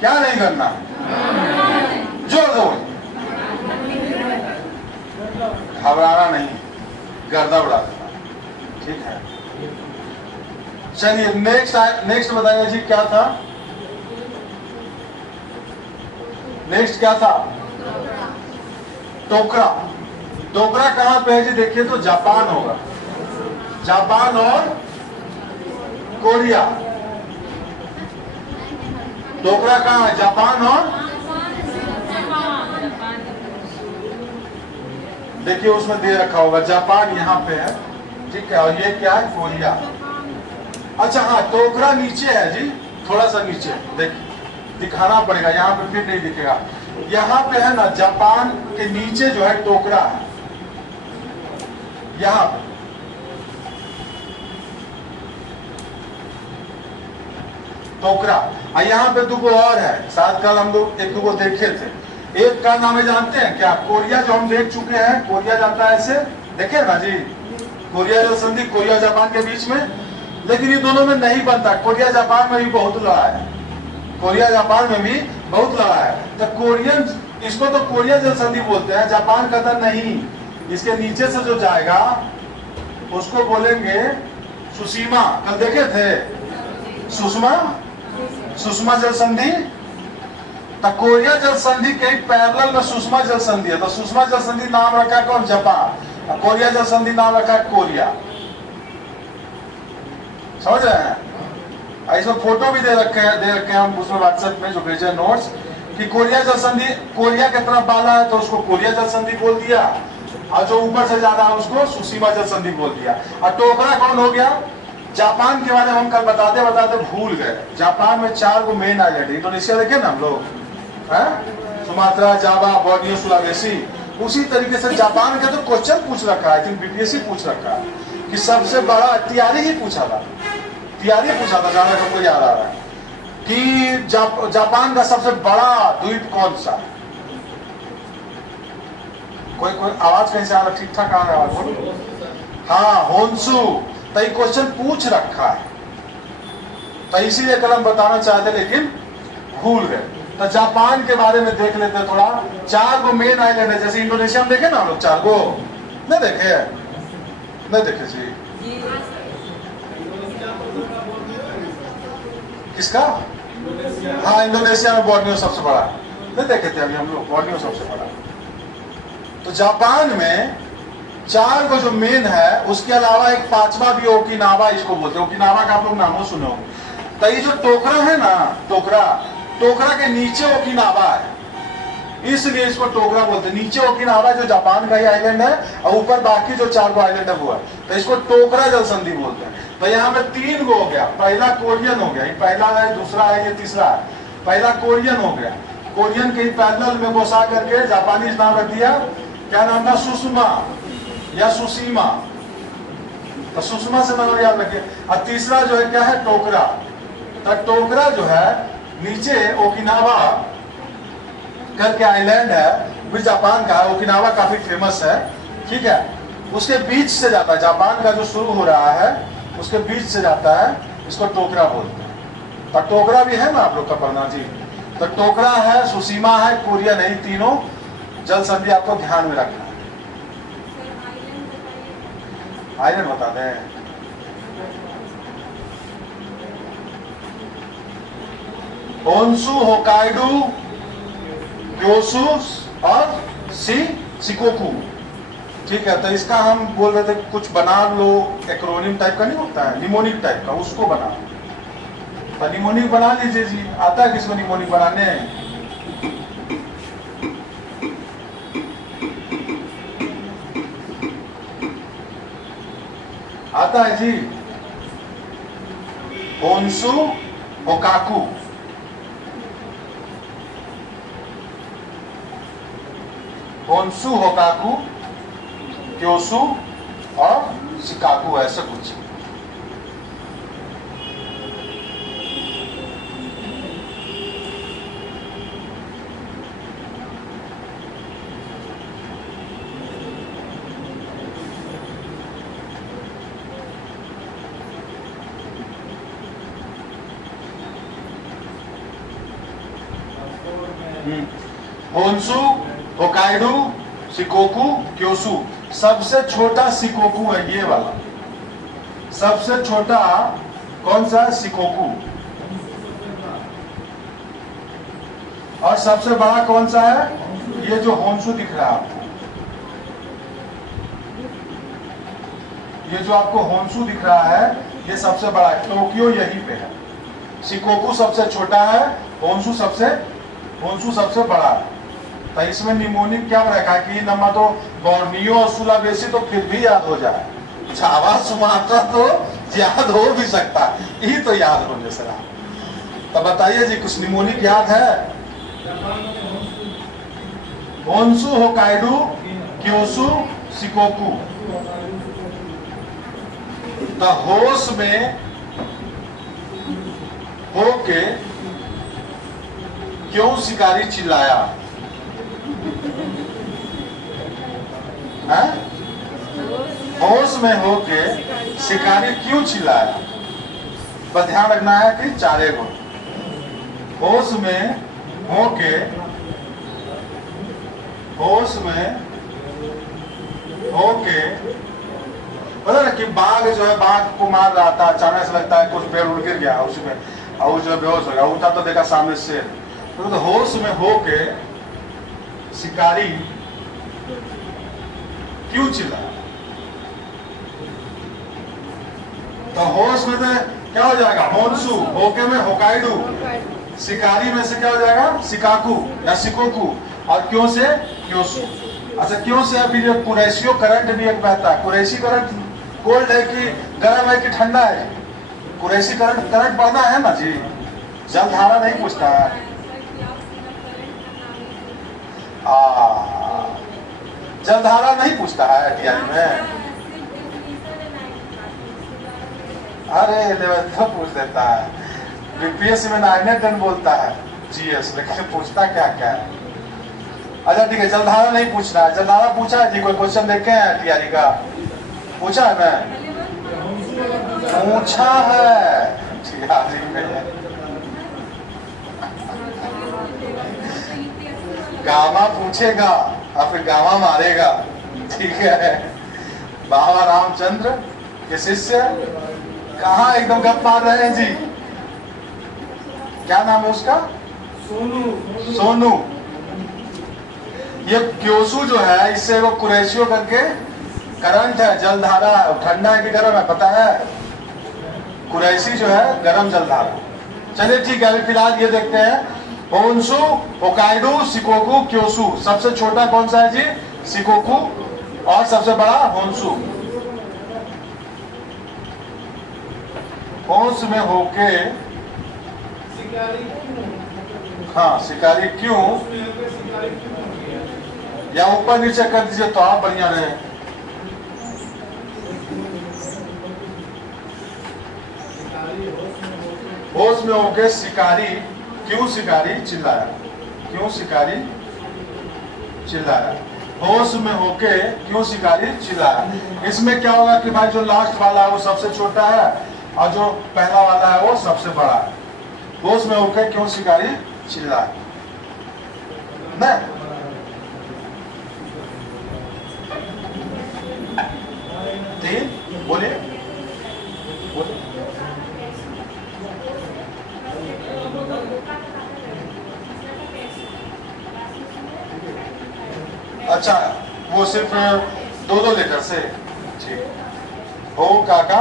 क्या नहीं करना है? जोर जोर घबराना नहीं, गर्दा उड़ा देना। ठीक है, चलिए नेक्स्ट बताइए जी, क्या था नेक्स्ट? क्या था? टोकरा। टोकरा कहां पे है जी? देखिए तो जापान होगा, जापान और कोरिया। टोकरा कहां है? जापान और, देखिए उसमें दे रखा होगा जापान यहाँ पे है। ठीक है, और ये क्या है? कोरिया। अच्छा हाँ, टोकरा नीचे है जी, थोड़ा सा नीचे देखिए, दिखाना पड़ेगा, यहाँ पे फिर नहीं दिखेगा। यहाँ पे है ना, जापान के नीचे जो है टोकरा है, यहाँ पे। टोकरा, और यहाँ पे 2 और है, शायद कल हम लोग 1-2 देखे थे। एक का नाम है जानते हैं क्या? कोरिया, जो हम देख चुके हैं, कोरिया जाता है ऐसे, देखे ना जी, कोरिया जल संधि कोरिया जापान के बीच में। लेकिन ये दोनों में नहीं बनता, कोरिया जापान में भी बहुत लड़ा है, कोरिया जापान में भी बहुत लड़ा है। तो कोरियन, इसको तो कोरिया जल संधि बोलते हैं, जापान कहता नहीं, इसके नीचे से जो जाएगा उसको बोलेंगे सुशीमा। कल देखे थे सुषमा जल संधि। तो कोरिया जल संधि के पैरेलल में सुषमा जल संधि है, तो सुषमा जल संधि नाम रखा है कौन? जापान। और कोरिया जल संधि नाम रखा है कोरिया। समझ रहे हैं? इसमें फोटो भी दे रखे हैं हम उसमें व्हाट्सएप में जो भेजे नोट्स, कि कोरिया जल संधि कोरिया के तरफ वाला है तो उसको कोरिया जल संधि बोल दिया, और जो ऊपर से जा रहा है उसको सुशीमा जल संधि बोल दिया। और टोकरा कौन हो गया? जापान के बारे में हम कल बताते भूल गए। जापान में 4 मेन आइलैंड, इंडोनेशिया देखे ना हम लोग, सुमात्रा, जावा, बोर्नियो, सुलावेसी। उसी तरीके से जापान के तो क्वेश्चन पूछ रखा है, बीपीएससी पूछ रखा है कि सबसे बड़ा, तियारी ही पूछा था, ज्यादा हमको याद आ रहा है कि जापान का सबसे बड़ा द्वीप कौन सा? कोई आवाज कहीं से आ रहा? ठीक ठाक आ रहा है? हाँ, होन्सु। तो ये क्वेश्चन पूछ रखा है, तो इसीलिए कल हम बताना चाहते लेकिन भूल गए। तो जापान के बारे में देख लेते हैं थोड़ा। 4 मेन आइलैंड है, जैसे इंडोनेशिया में देखे ना हम लोग 4 नहीं देखे जी? किसका? हाँ, इंडोनेशिया में बोर्नियो सबसे बड़ा, नहीं देखे थे अभी हम लोग, बोर्नियो सबसे बड़ा। तो जापान में 4 जो मेन है, उसके अलावा एक 5वां भी ओकिनावा, इसको बोलते हैं। ओकिनावा का आप लोग नामों सुने हो। तो ये जो टोकरा है ना, टोकरा के नीचे ओकिनावा है, इसलिए इसको टोकरा बोलते हैं। नीचे ओकिनावा जो जापान का ही आइलैंड है, और ऊपर बाकी जो 4 आइलैंड है वो है, तो इसको टोकरा जल संधि बोलते हैं। तो यहाँ पे 3 हो गया। पहला कोरियन हो गया, ये पहला है, दूसरा है, ये तीसरा है। पहला कोरियन हो गया, कोरियन के पैरेलल में घुसा करके जापानीज नाम रख दिया, क्या नाम था? सुषमा या सुशीमा। तो सुषमा से नाम याद रखिए। और तीसरा जो है क्या है? टोकरा। तो टोकरा जो है नीचे ओकिनावा करके आइलैंड है, भी जापान का है। ओकिनावा काफी फेमस है, ठीक है। उसके बीच से जाता है, जापान का जो शुरू हो रहा है उसके बीच से जाता है, इसको टोकरा बोलते हैं। और टोकरा भी है ना आप लोग का पढ़ना जी। तो टोकरा है, सुशीमा है, कोरिया नहीं, तीनों जल संधि आपको ध्यान में रखना है। आइलैंड बता दें, होन्शु, होकाइडो, क्योसु और शिकोकू, ठीक है। तो इसका हम बोल रहे थे कुछ बना लो, एक्रोनिम टाइप का नहीं होता है, निमोनिक टाइप का, उसको बना। तो निमोनिक बना लीजिए जी। आता है किसको निमोनिक बनाने? आता है जी। होन्सु होकाकू, होन्सु होकाकू, क्योसु और शिकाकू, ऐसा कुछ। Honshu होकाइडू Shikoku क्योसु। सबसे छोटा शिकोकू है ये वाला, सबसे छोटा कौन सा है? शिकोकू। और सबसे बड़ा कौन सा है? ये जो होन्सु दिख रहा है आपको, ये जो आपको होन्सु दिख रहा है ये सबसे बड़ा है। टोक्यो यहीं पे है। शिकोकू सबसे छोटा है, होन्सु सबसे बड़ा है। तो इसमें निमोनिक क्या रखा है कि नंबर तो बोर्नियो और सुलावेसी तो फिर भी याद हो जाए, जावा सुमात्रा तो याद हो भी सकता है, यही तो याद होने से रहा। तो बताइए जी कुछ निमोनिक याद है? Honshu होकाइडू क्योसु Shikoku. तो होश में होके क्यों शिकारी चिल्लाया? होश में होके शिकारी क्यों चिल्लाया? पर ध्यान रखना है कि चारे को होश में होके पता ना कि बाघ जो है बाघ को मार रहा था, अचानक से लगता है कुछ पेड़ उड़ गिर गया उसमें और जो बेहोश हो गया, उठा तो देखा सामने से। तो होश में होके शिकारी क्यों चिल्लाया? तो होश में से क्या हो जाएगा? होन्सु, होके में होकाइडू, शिकारी में से क्या हो जाएगा? शिकाकू या शिकोकू, और क्यों से क्योसु। अच्छा क्यों से? अभी जो कुरैशियो करंट भी एक बहता है। कुरैशी करंट कोल्ड है कि गर्म है कि ठंडा है? कुरैशी करंट बढ़ना है ना जी, जलधारा नहीं पूछता है। जलधारा नहीं पूछता है टीआई में। अरे लेवल तो पूछ देता है, बीपीएससी में 9 बोलता है जीएस, लेकिन पूछता क्या क्या है। अच्छा ठीक है, जलधारा नहीं पूछना है। जलधारा पूछा है जी, कोई क्वेश्चन देखे हैं टीआई का? पूछा है ना? पूछा है टीआई में। गामा पूछेगा और फिर गामा मारेगा, ठीक है। बाबा रामचंद्र के शिष्य कहाँ एकदम गप मार रहे हैं जी? क्या नाम है उसका? सोनू। ये क्योसु जो है इससे वो कुरैशियो करके करंट है, जलधारा है। ठंडा है कि गर्म है पता है? कुरैशी जो है गर्म जलधारा। चलिए ठीक है, अभी फिलहाल ये देखते हैं। Honshu होकाइडू Shikoku क्योसु। सबसे छोटा कौन सा है जी? शिकोकू, और सबसे बड़ा होन्सु। होश में होके हाँ शिकारी क्यों, या ऊपर नीचे कर दीजिए तो आप बढ़िया रहे। होश में होके शिकारी क्यों चिल्लाया? क्यों शिकारी चिल्लाया? होश में होके क्यों शिकारी चिल्लाया? इसमें क्या होगा कि भाई जो लास्ट वाला है वो सबसे छोटा है और जो पहला वाला है वो सबसे बड़ा है। होश में होके क्यों शिकारी चिल्लाया? नहीं तीन बोलिए। अच्छा वो सिर्फ 2 लेटर से, ठीक। हो काका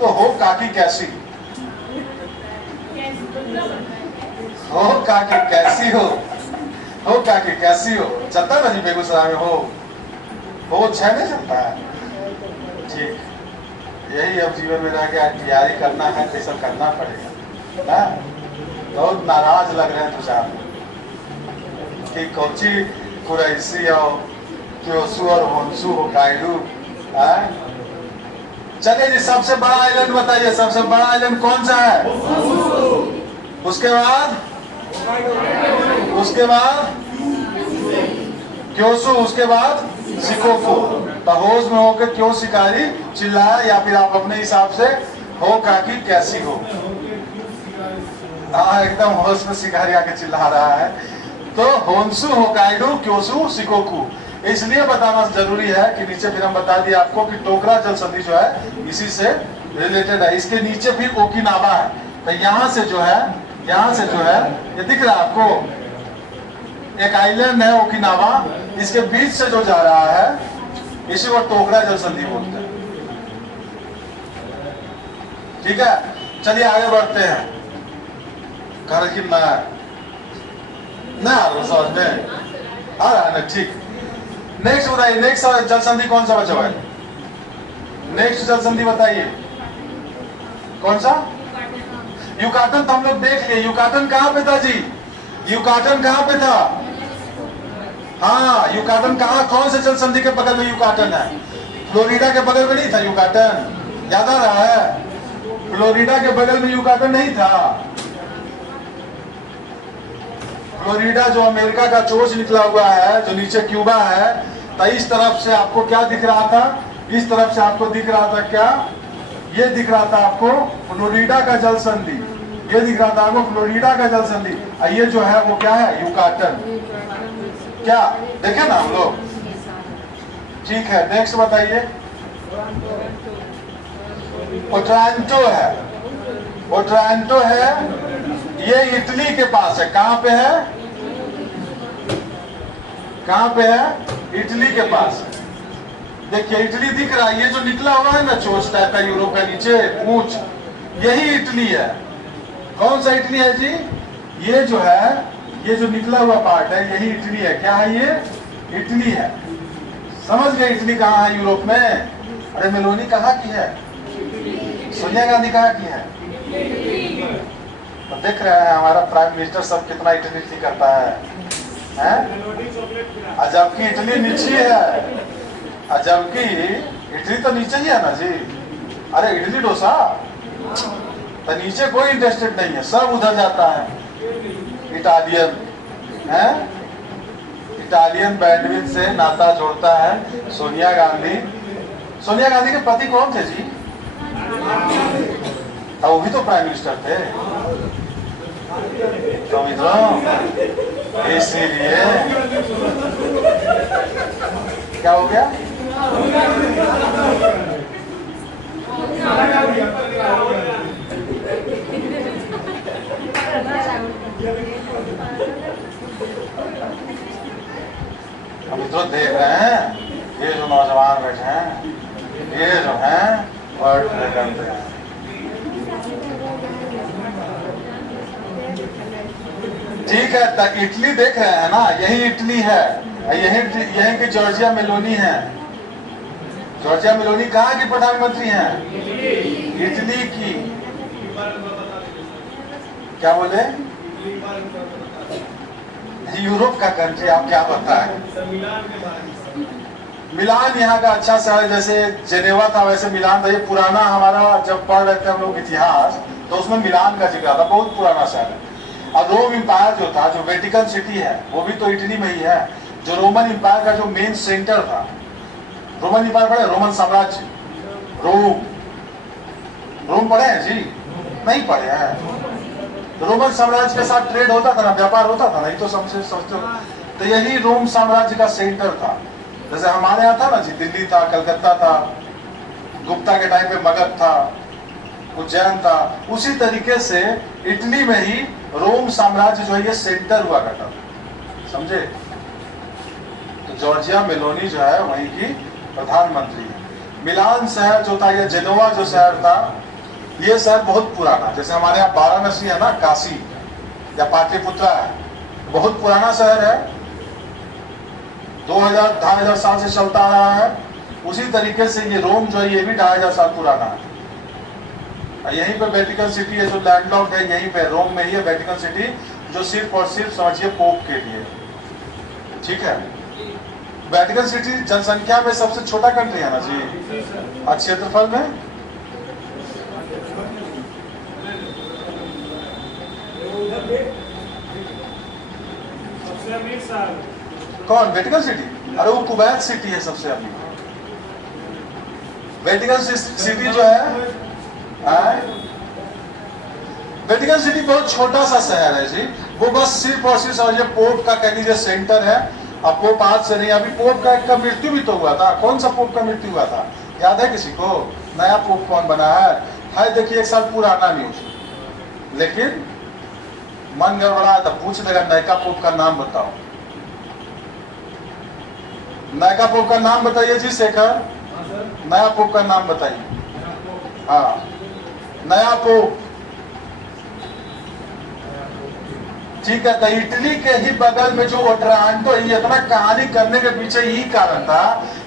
तो हो काकी कैसी? हो काकी कैसी हो? हो काकी कैसी हो? चलता ना जी बेगूसराय में हो वो छह नहीं चलता है। ठीक, यही अब जीवन में रह गया, तैयारी करना है तो सब करना पड़ेगा ना। बहुत नाराज लग रहे हैं तुषार कि कोची कुरैसी और क्योसू और होन्सू होकाइडू। चलिए जी, सबसे बड़ा आइलैंड बताइए, सबसे बड़ा आइलैंड कौन सा है? उसके बाद क्योसू, उसके बाद शिकोकू। तो होश में होकर क्यों शिकारी चिल्लाया, या फिर आप अपने हिसाब से हो काकी कैसी हो। हाँ, एकदम होश में शिकारी आके चिल्ला रहा है। तो होन्सू होकाइडो क्योसू शिकोकू, इसलिए बताना जरूरी है कि नीचे फिर हम बता दिए आपको कि टोकरा जल संधि जो है इसी से रिलेटेड है। इसके नीचे फिर ओकिनावा है। तो यहाँ से जो है ये दिख रहा है आपको, एक आइलैंड है ओकिनावा, इसके बीच से जो जा रहा है इसी को टोकरा जल संधि बोलते हैं। ठीक है, चलिए आगे बढ़ते हैं। घर की ना समझ में आ रहा है ना? ठीक, नेक्स्ट बताइए, नेक्स्ट जल संधि कौन सा बचा हुआ है? नेक्स्ट जल संधि बताइए कौन सा? युकाटन तो हम लोग देख लिए। युकाटन कहाँ पे था जी? युकाटन कहाँ पे था? हाँ, युकाटन कहाँ, कौन से जल संधि के बगल में युकाटन है? फ्लोरिडा के बगल में नहीं था युकाटन, याद आ रहा है? फ्लोरिडा के बगल में युकाटन नहीं था। फ्लोरिडा जो अमेरिका का चोच निकला हुआ है, जो नीचे क्यूबा है, तो इस तरफ से आपको क्या दिख रहा था? इस तरफ से आपको दिख रहा था क्या? ये दिख रहा था आपको फ्लोरिडा का जल संधि, ये दिख रहा था आपको फ्लोरिडा का जल संधि। ये जो है वो क्या है? युकाटन। क्या देखे ना हम लोग? ठीक है, नेक्स्ट बताइए। ओट्रांटो है, ओट्रांटो है, ये इटली के पास है। कहां पे है? कहां पे है? इटली के पास। देखिए इटली दिख रहा है, ये जो निकला हुआ है ना चोच टाइप का यूरोप का नीचे पूंछ, यही इटली है। कौन सा इटली है जी? ये जो है, ये जो निकला हुआ पार्ट है यही इटली है। क्या है ये? इटली है। समझ गए इटली कहाँ है यूरोप में? अरे मेलोनी कहाँ की है? सोनिया गांधी कहाँ की है? तो देख रहे हैं हमारा प्राइम मिनिस्टर सब कितना इटली करता है, हैं? जबकि इटली नीचे है, जबकि इटली तो नीचे ही है ना जी। अरे इडली डोसा तो नीचे कोई इंटरेस्टेड नहीं है, सब उधर जाता है। इटालियन है, इटालियन बैंडविच से नाता जोड़ता है सोनिया गांधी। सोनिया गांधी के पति कौन थे जी? वो भी तो प्राइम मिनिस्टर थे। तो मित्रों इसीलिए क्या हो गया? मित्रों देख रहे हैं ये जो नौजवान बैठे हैं, ये जो हैं वर्ल्ड प्रेसिडेंट हैं। ठीक है, तो इटली देख रहे हैं ना, यही इटली है, यही की जॉर्जिया मेलोनी है। जॉर्जिया मेलोनी कहाँ की प्रधानमंत्री हैं? इटली की। क्या बोले? यूरोप का कंट्री, आप क्या बताएं? मिलान यहाँ का अच्छा शहर, जैसे जेनेवा था वैसे मिलान था। ये पुराना हमारा जब पढ़ रहे थे हम लोग इतिहास, तो उसमें मिलान का जिक्र था। बहुत पुराना शहर है। और रोम इंपायर जो था, जो वेटिकन सिटी है, वो भी तो इटली में ही है। जो रोमन इंपायर का जो मेन सेंटर था, रोमन इंपायर पढ़े? रोमन साम्राज्य, रोम पढ़े हैं जी? नहीं पढ़े हैं। रोमन साम्राज्य के साथ ट्रेड होता था ना, व्यापार होता था ना, ये तो समझते हो। तो यही रोम साम्राज्य का सेंटर था। जैसे हमारे यहाँ था ना जी, दिल्ली था, कलकत्ता था, गुप्ता के टाइम पे मगध था, उज्जैन था, उसी तरीके से इटली में ही रोम साम्राज्य जो है ये सेंटर हुआ करता था। समझे? तो जॉर्जिया मेलोनी जो है वहीं की प्रधानमंत्री है। मिलान शहर जो था, ये जेनोवा जो शहर था, ये शहर बहुत पुराना, जैसे हमारे यहाँ वाराणसी है ना, काशी या पाटलिपुत्रा है, बहुत पुराना शहर है। 2,000-2,500 साल से चलता आ रहा है। उसी तरीके से ये रोम जो है ये भी 2,500 साल पुराना है। यहीं पे वेटिकन सिटी है जो लैंडलॉक्ड है, यहीं पे रोम में ही है वेटिकन सिटी, जो सिर्फ और सिर्फ समझिए पोप के लिए। ठीक है, वेटिकन सिटी जनसंख्या में सबसे छोटा कंट्री है ना जी, और क्षेत्रफल में कौन? Vatican city? अरे वो कुवैत सिटी है सबसे अमीर। वेटिकन सिटी जो है, वेटिकन सिटी बहुत छोटा सा शहर है जी। वो बस सिर्फ और सिर्फ समझिए पोप का कह लीजिए सेंटर है। अब पोप आज से नहीं, अभी पोप का मृत्यु भी तो हुआ था। कौन सा पोप का मृत्यु हुआ था, याद है किसी को? नया पोप कौन बना है देखिए 1 साल पुराना न्यूज, लेकिन मन गड़बड़ा था, पूछ देगा नयका पोप का नाम बताओ। नयका पोप का नाम बताइए जी शेखर, नया पोप का नाम बताइए। हाँ, नया पोप, ठीक है। तो इटली के ही बगल में जो ओट्रांटो, ये इतना कहानी करने के पीछे यही कारण था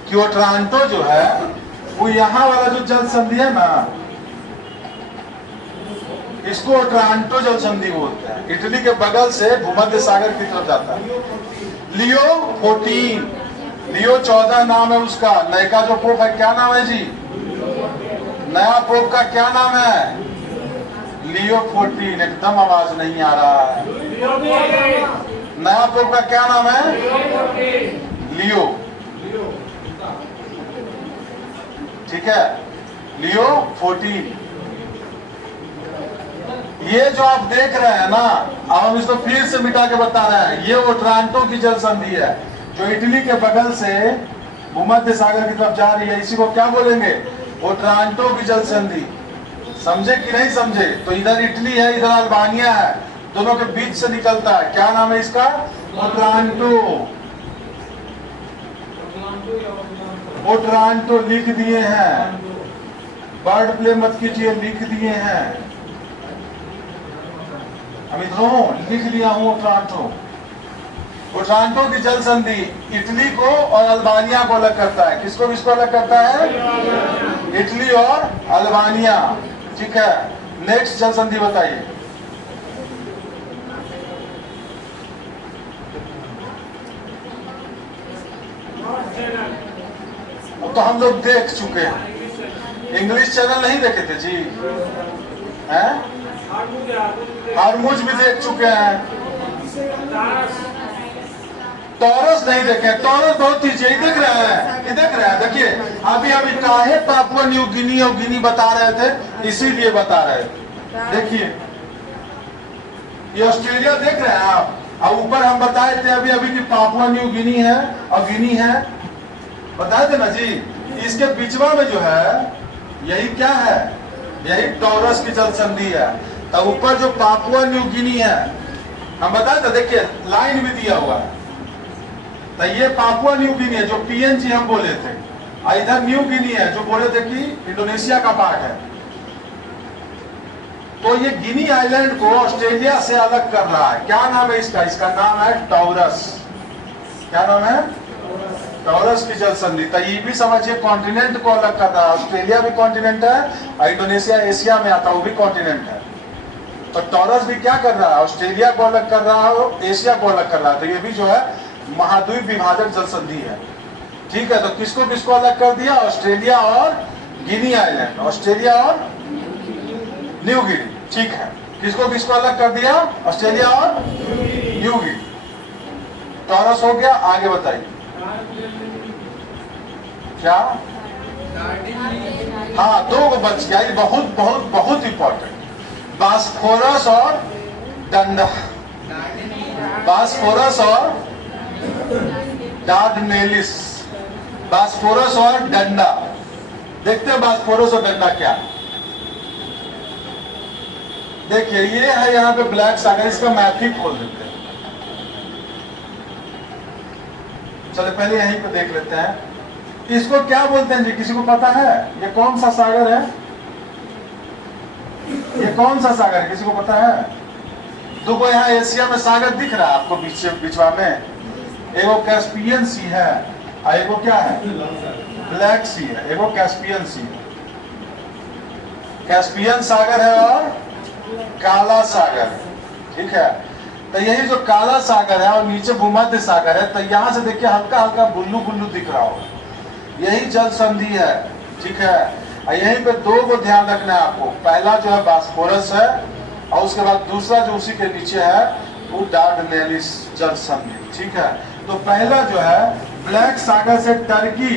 कि ओट्रांटो जो है वो यहाँ वाला जो जल संधि है ना, इसको ओट्रांटो जल संधि बोलते हैं। इटली के बगल से भूमध्य सागर की तरफ जाता है। लियो 14, लियो 14 नाम है उसका। नयका जो पोप है क्या नाम है जी? नया पोप का क्या नाम है? लियो 14। एकदम आवाज नहीं आ रहा है। नया पोप का क्या नाम है? लियो। ठीक है, लियो 14। ये जो आप देख रहे हैं ना, अब हम इसको फिर से मिटा के बता रहे हैं। ये ओट्रांटो की जल संधि है जो इटली के बगल से भूमध्य सागर की तरफ जा रही है। इसी को क्या बोलेंगे? ओट्रांटो की जल संधि। समझे कि नहीं समझे? तो इधर इटली है, इधर अल्बानिया है, दोनों के बीच से निकलता है। क्या नाम है इसका? ओट्रांटो। ओट्रांटो लिख दिए हैं, वर्ड प्ले मत कीजिए, लिख दिए हैं। मित्रों लिख दिया हूं ओट्रांटो। ओट्रांटो की जल संधि इटली को और अल्बानिया को अलग करता है। किसको किसको अलग करता है? इटली और अल्बानिया। ठीक है, नेक्स्ट जल संधि बताइए। तो हम लोग देख चुके हैं। इंग्लिश चैनल नहीं देखे थे जी, हैं? हारमुज भी देख चुके हैं। टॉरस नहीं देखे। टॉरस बहुत चीज देख रहे हैं, ये देख रहे हैं। देखिए अभी हम काहे पापुआ न्यू गिनी और गिनी बता रहे थे, इसीलिए बता रहे थे। देखिए ये ऑस्ट्रेलिया देख रहे हैं आप, और ऊपर हम बताए थे अभी अभी कि पापुआ न्यू गिनी है और गिनी है, बताए थे ना जी। इसके बीचवा में जो है यही क्या है? यही टॉरस की जल संधि है। तो ऊपर जो पापुआ न्यू गिनी है हम बताए थे, देखिए लाइन भी दिया हुआ है। तो ये पापुआ न्यू गिनी है जो पीएनजी हम बोले थे, और इधर न्यू गिनी है जो बोले थे कि इंडोनेशिया का पार्ट है। तो ये गिनी आइलैंड को ऑस्ट्रेलिया से अलग कर रहा है। क्या नाम है इसका? इसका नाम है टॉरस। क्या नाम है? टॉरस की जल संधि। तो ये भी समझिए कॉन्टिनेंट को अलग कर रहा है। ऑस्ट्रेलिया भी कॉन्टिनेंट है और इंडोनेशिया एशिया में आता है, वो भी कॉन्टिनेंट है। तो टॉरस भी क्या कर रहा है? ऑस्ट्रेलिया को अलग कर रहा है, एशिया को अलग कर रहा है। तो ये भी जो है महाद्वीप विभाजक जल संधि है। ठीक है, तो किसको किसको अलग कर दिया? ऑस्ट्रेलिया और गिनी आइलैंड, ऑस्ट्रेलिया और न्यू गिनी। ठीक है, किसको किसको अलग कर दिया? ऑस्ट्रेलिया और न्यू गिनी। टॉरस हो गया। आगे बताइए क्या? हाँ, 2 बच गया, ये बहुत बहुत बहुत इंपॉर्टेंट। बास्फोरस और डंडा। बास्फोरस और डार्डनेलिस। बास्फोरस और डंडा। देखते हैं बास्फोरस और डंडा क्या। देखिए ये है यहाँ पे ब्लैक सागर, इसका मैप ही खोल देते हैं। चलो पहले यहीं पे देख लेते हैं। इसको क्या बोलते हैं जी, किसी को पता है? ये कौन सा सागर है? ये कौन सा सागर है, किसी को पता है? देखो यहाँ एशिया में सागर दिख रहा है आपको बीचवा में, एगो कैस्पियन सी है और एगो क्या है, ब्लैक सी है, एगो कैस्पियन सी है। कैस्पियन सागर है और काला सागर, ठीक है। तो यही जो काला सागर है और नीचे भूमध्य सागर है, तो यहां से देखिए हल्का हल्का बुल्लू बुल्लू दिख रहा होगा, यही जल संधि है, ठीक है। और यहीं पे दो को ध्यान रखना है आपको, पहला जो है बास्फोरस है और उसके बाद दूसरा जो उसी के नीचे है वो डार्डनेलिस जल संधि, ठीक है। तो पहला जो है ब्लैक सागर से टर्की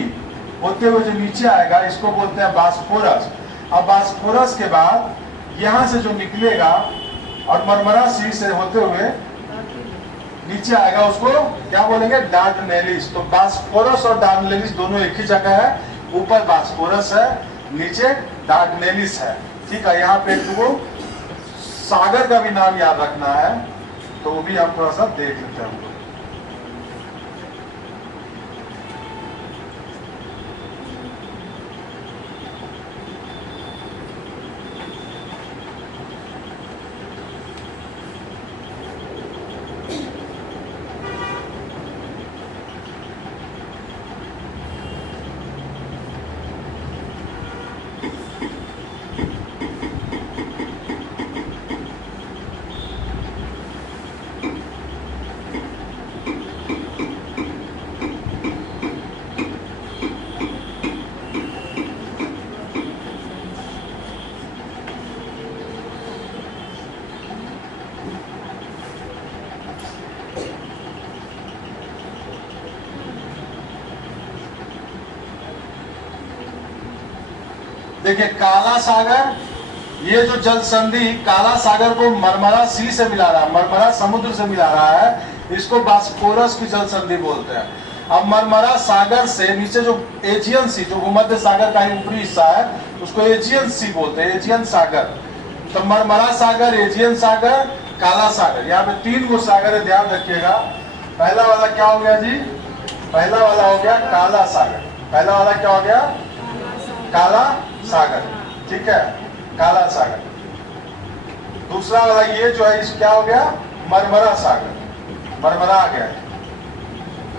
होते हुए जो नीचे आएगा इसको बोलते हैं बास्फोरस। अब बास्फोरस के बाद यहां से जो निकलेगा और मरमरा सी से होते हुए नीचे आएगा उसको क्या बोलेंगे, डार्डनेलिस। तो बास्फोरस और डार्डनेलिस दोनों एक ही जगह है, ऊपर बास्फोरस है नीचे डार्डनेलिस है, ठीक है। यहाँ पे तुमको सागर का भी नाम याद रखना है, तो वो भी हम थोड़ा सा देख लेते हैं। देखिए काला सागर, ये जो जल संधि काला सागर को मरमरा सी से मिला रहा है, मरमरा समुद्र से मिला रहा है, इसको बास्फोरस की जल संधि बोलते हैं। अब मरमरा सागर से नीचे जो एजियन सी, जो भूमध्य सागर का ही ऊपरी हिस्सा है, उसको एजियन सी बोलते हैं, एजियन सागर। तो मरमरा सागर, एजियन सागर, काला सागर, यहाँ पे तीन गो सागर है, ध्यान रखिएगा। पहला वाला क्या हो गया जी, पहला वाला हो गया काला सागर, पहला वाला क्या हो गया, काला सागर, ठीक है, काला सागर। दूसरा वाला ये जो है इस क्या हो गया, मरमरा सागर, मरमरा आ गया।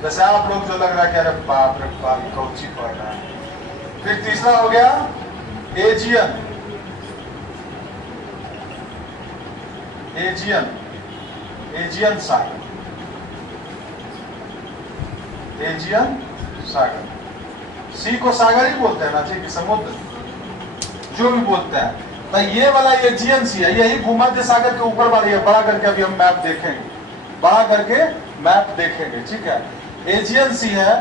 जैसे आप लोग जो लग रहा है कि अरे बाप रे बाप कौची पड़ रहा है। फिर तीसरा हो गया एजियन, एजियन, एजियन सागर, एजियन सागर। सी को सागर ही बोलते हैं ना जी, समुद्र जो भी बोलते हैं। तो ये वाला एजियन सी है, यही भूमध्य सागर के ऊपर वाली है। बड़ा करके अभी हम मैप देखेंगे, बड़ा करके मैप देखेंगे, ठीक है। एजियन सी है,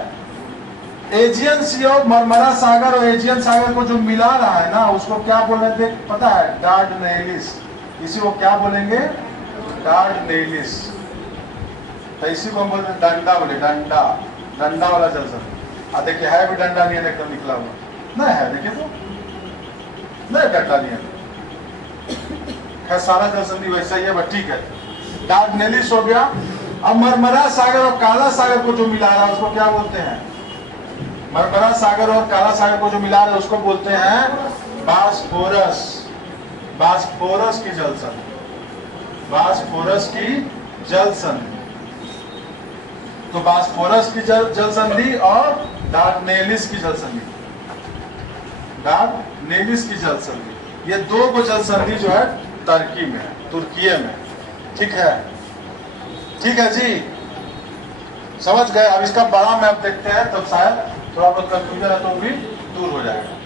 एजियन सी और मरमरा सागर और एजियन सागर को जो मिला रहा है ना, उसको क्या बोलेंगे पता है, डार्डनेलिस। इसी को क्या बोलेंगे, डार्डनेलिस। तो इसी को हम बोलते हैं डंडा, बोले डंडा, डंडा वाला जल संधि। देखिए है भी डंडा नहीं है, एकदम निकला हुआ नहीं है, देखिए तो नहीं डंडा नहीं है। खैर सारा जल संधि वैसा ही है, बट ठीक है। डार्डनेलिस हो गया। अब मरमरा सागर और काला सागर को जो मिला रहा है उसको क्या बोलते हैं, मरमरा सागर और काला सागर को जो मिला रहा है उसको बोलते हैं बास्फोरस, बास्फोरस की जल संधि, बास्फोरस की जल संधि। तो बास्फोरस की जल संधि और डार्डनेलिस की जल संधि, डार्डनेलिस की जल संधि, ये दो को जल संधि जो है तुर्की में है, तुर्की में, ठीक है। ठीक है जी, समझ गए। अब इसका बड़ा मैप देखते हैं, तब शायद थोड़ा बहुत कंफ्यूजन है तो भी दूर हो जाएगा।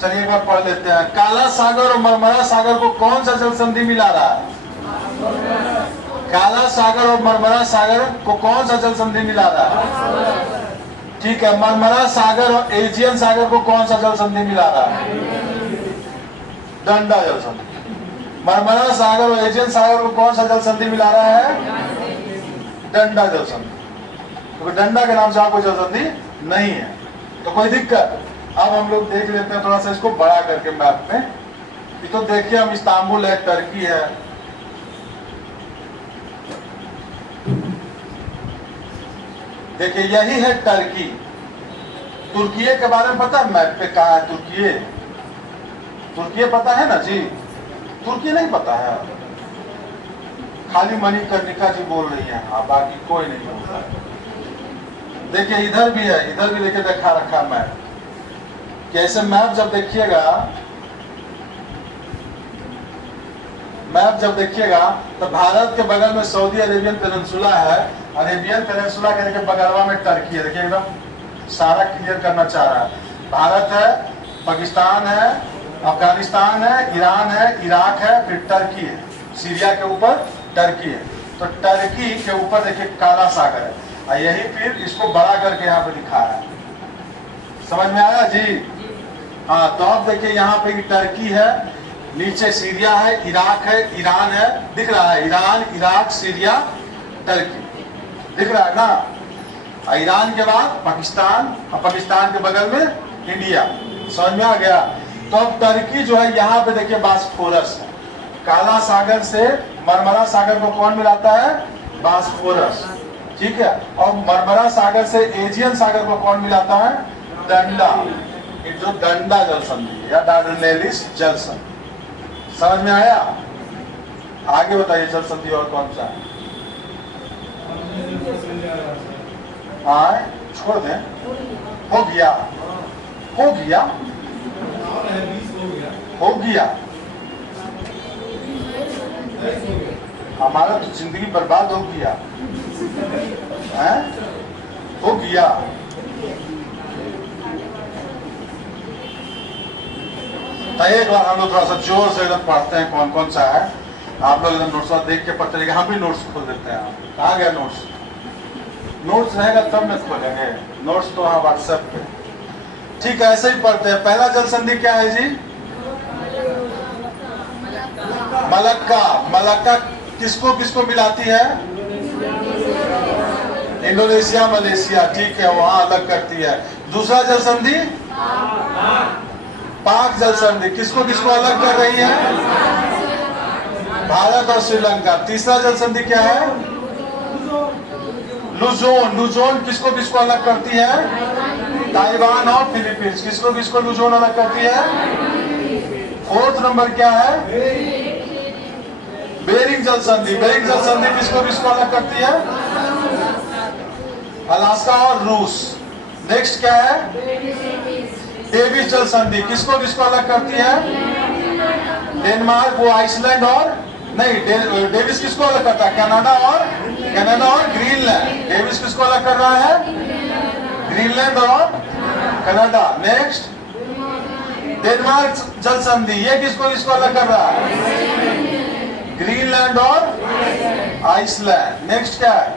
चलिए एक बार पढ़ लेते हैं। काला सागर और मरमरा सागर को कौन सा जल संधि मिला रहा है, काला सागर और मरमरा सागर को कौन सा जल संधि मिला रहा है, ठीक है। मरमरा सागर और एजियन सागर को कौन सा जल संधि मिला रहा है, डंडा जल संधि। मरमरा सागर और एजियन सागर को कौन सा जल संधि मिला रहा है, डंडा जल संधि। तो डंडा के नाम से आपको जल संधि नहीं है, तो कोई दिक्कत। अब हम लोग देख लेते हैं थोड़ा सा इसको बड़ा करके मैप में। ये तो देखिए हम इस्तांबुल है, टर्की है, देखिए यही है टर्की। तुर्की के बारे में पता है मैप पे कहाँ है तुर्की, तुर्की पता है ना जी, तुर्की नहीं पता है, खाली मणिकर्णिका जी बोल रही है, हाँ, बाकी कोई नहीं बोलता। देखिए इधर भी है, इधर भी देखिए दिखा रखा मैप। कैसे मैप जब देखिएगा, मैप जब देखिएगा तो भारत के बगल में सऊदी अरेबियन पेनिनसुला है, अरेबियन पेनिनसुला के देखिए बगलवा में टर्की है। देखिए एकदम सारा क्लियर करना चाह रहा है। भारत है, पाकिस्तान है, अफगानिस्तान है, ईरान है, इराक है, फिर टर्की है, सीरिया के ऊपर टर्की है। तो टर्की के ऊपर देखिए काला सागर है, और यही फिर इसको बड़ा करके यहाँ पे दिखा है। समझ में आया जी? हाँ, तो अब देखिए यहाँ पे टर्की है, नीचे सीरिया है, इराक है, ईरान है, दिख रहा है, ईरान, इराक, सीरिया, टर्की दिख रहा है ना। ईरान के बाद पाकिस्तान, और पाकिस्तान के बगल में इंडिया। समझ में आ गया? तो अब टर्की जो है यहाँ पे देखिए बास्फोरस है। काला सागर से मरमरा सागर को कौन मिलाता है? बास्फोरस, ठीक है। और मरमरा सागर से एजियन सागर को कौन मिलाता है? डंडा, जो डंडा जल संधि या डार्डेनेलिस जल संधि। समझ में आया? आगे बताइए जल संधि और कौन सा है? हाँ, छोड़ दें, हो गया, हो गया, हो गया। हमारा तो जिंदगी बर्बाद हो गया है? हो गया। तो एक बार हम लोग थोड़ा सा जोर से एकदम पढ़ते हैं कौन कौन सा है। आप लोग एकदम नोट्स देख के पढ़ते रहेंगे, हम भी नोट्स खोल देते हैं। कहाँ गया नोट्स? नोट्स रहेगा तब न खोलेंगे, नोट्स तो हाँ व्हाट्सएप पे। ठीक है, ऐसे ही पढ़ते हैं। पहला जल संधि क्या है जी? मलक्का। मलक्का किसको किसको मिलाती है? इंडोनेशिया, मलेशिया, ठीक है, वहां अलग करती है। दूसरा जल संधि पाक जल संधि, किसको किसको अलग कर रही है? भारत और श्रीलंका। तीसरा जल संधि क्या है? लुजोन। लुजोन किसको किसको अलग करती है? ताइवान और फिलीपींस। किसको किसको लुजोन अलग करती है? फोर्थ नंबर क्या है? बेरिंग जल संधि। बेरिंग जल संधि किसको किसको अलग करती है? अलास्का और रूस। नेक्स्ट क्या है? डेविस जल संधि, किसको किसको अलग करती है? डेनमार्क वो आइसलैंड और नहीं, डेविस किसको अलग करता है? कनाडा और ग्रीनलैंड। डेविस किसको अलग कर रहा है? ग्रीनलैंड और कनाडा। नेक्स्ट डेनमार्क जल संधि, ये किसको किसको अलग कर रहा है? ग्रीनलैंड और आइसलैंड। नेक्स्ट क्या है?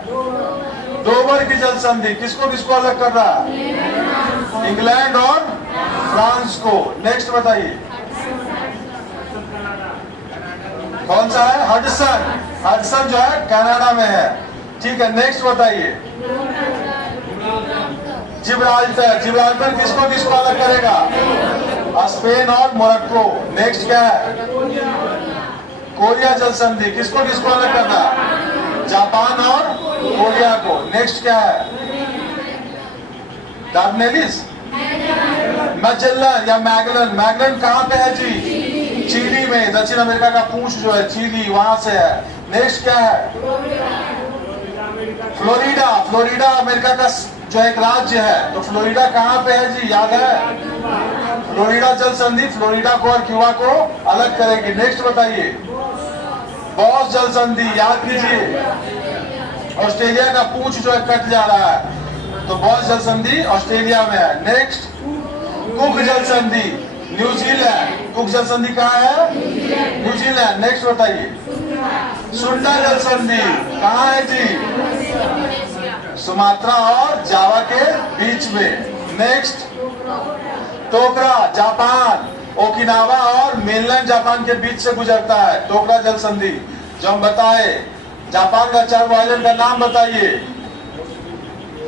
डोवर की जल संधि, किसको किसको अलग कर रहा है? इंग्लैंड और फ्रांस को। नेक्स्ट बताइए कौन सा है? हडसन। हडसन जो है कनाडा में है, ठीक है। नेक्स्ट बताइए जिब्राल्टर। जिब्राल्टर किसको किसको अलग करेगा? स्पेन और मोरक्को। नेक्स्ट क्या है? कोरिया जल संधि, किसको किसको अलग करना? जापान और कोरिया को। नेक्स्ट क्या है? डार्डेनेलिस, मैजेलन या मैगलन। मैगलन कहाँ पे है जी? चिली में। दक्षिण अमेरिका का पूंछ जो है चिली, वहां से है। नेक्स्ट क्या है? फ्लोरिडा। फ्लोरिडा अमेरिका का जो एक राज्य है, तो फ्लोरिडा कहाँ पे है जी? याद है? फ्लोरिडा जल संधि फ्लोरिडा को और क्यूबा को अलग करेगी। नेक्स्ट बताइए बॉस जल संधि, याद कीजिए ऑस्ट्रेलिया का पूंछ जो है कट जा रहा है, तो बॉस जल संधि ऑस्ट्रेलिया में है। नेक्स्ट कुक जल संधि न्यूजीलैंड। कुक जल संधि कहाँ है? न्यूजीलैंड। नेक्स्ट बताइए सुंडा जल संधि कहाँ है जी? सुमात्रा और जावा के बीच में। नेक्स्ट टोकरा जापान, ओकिनावा और मेनलैंड जापान के बीच से गुजरता है। टोकरा जल संधि जो हम बताए। जापान का 4 आइलैंड का नाम बताइए।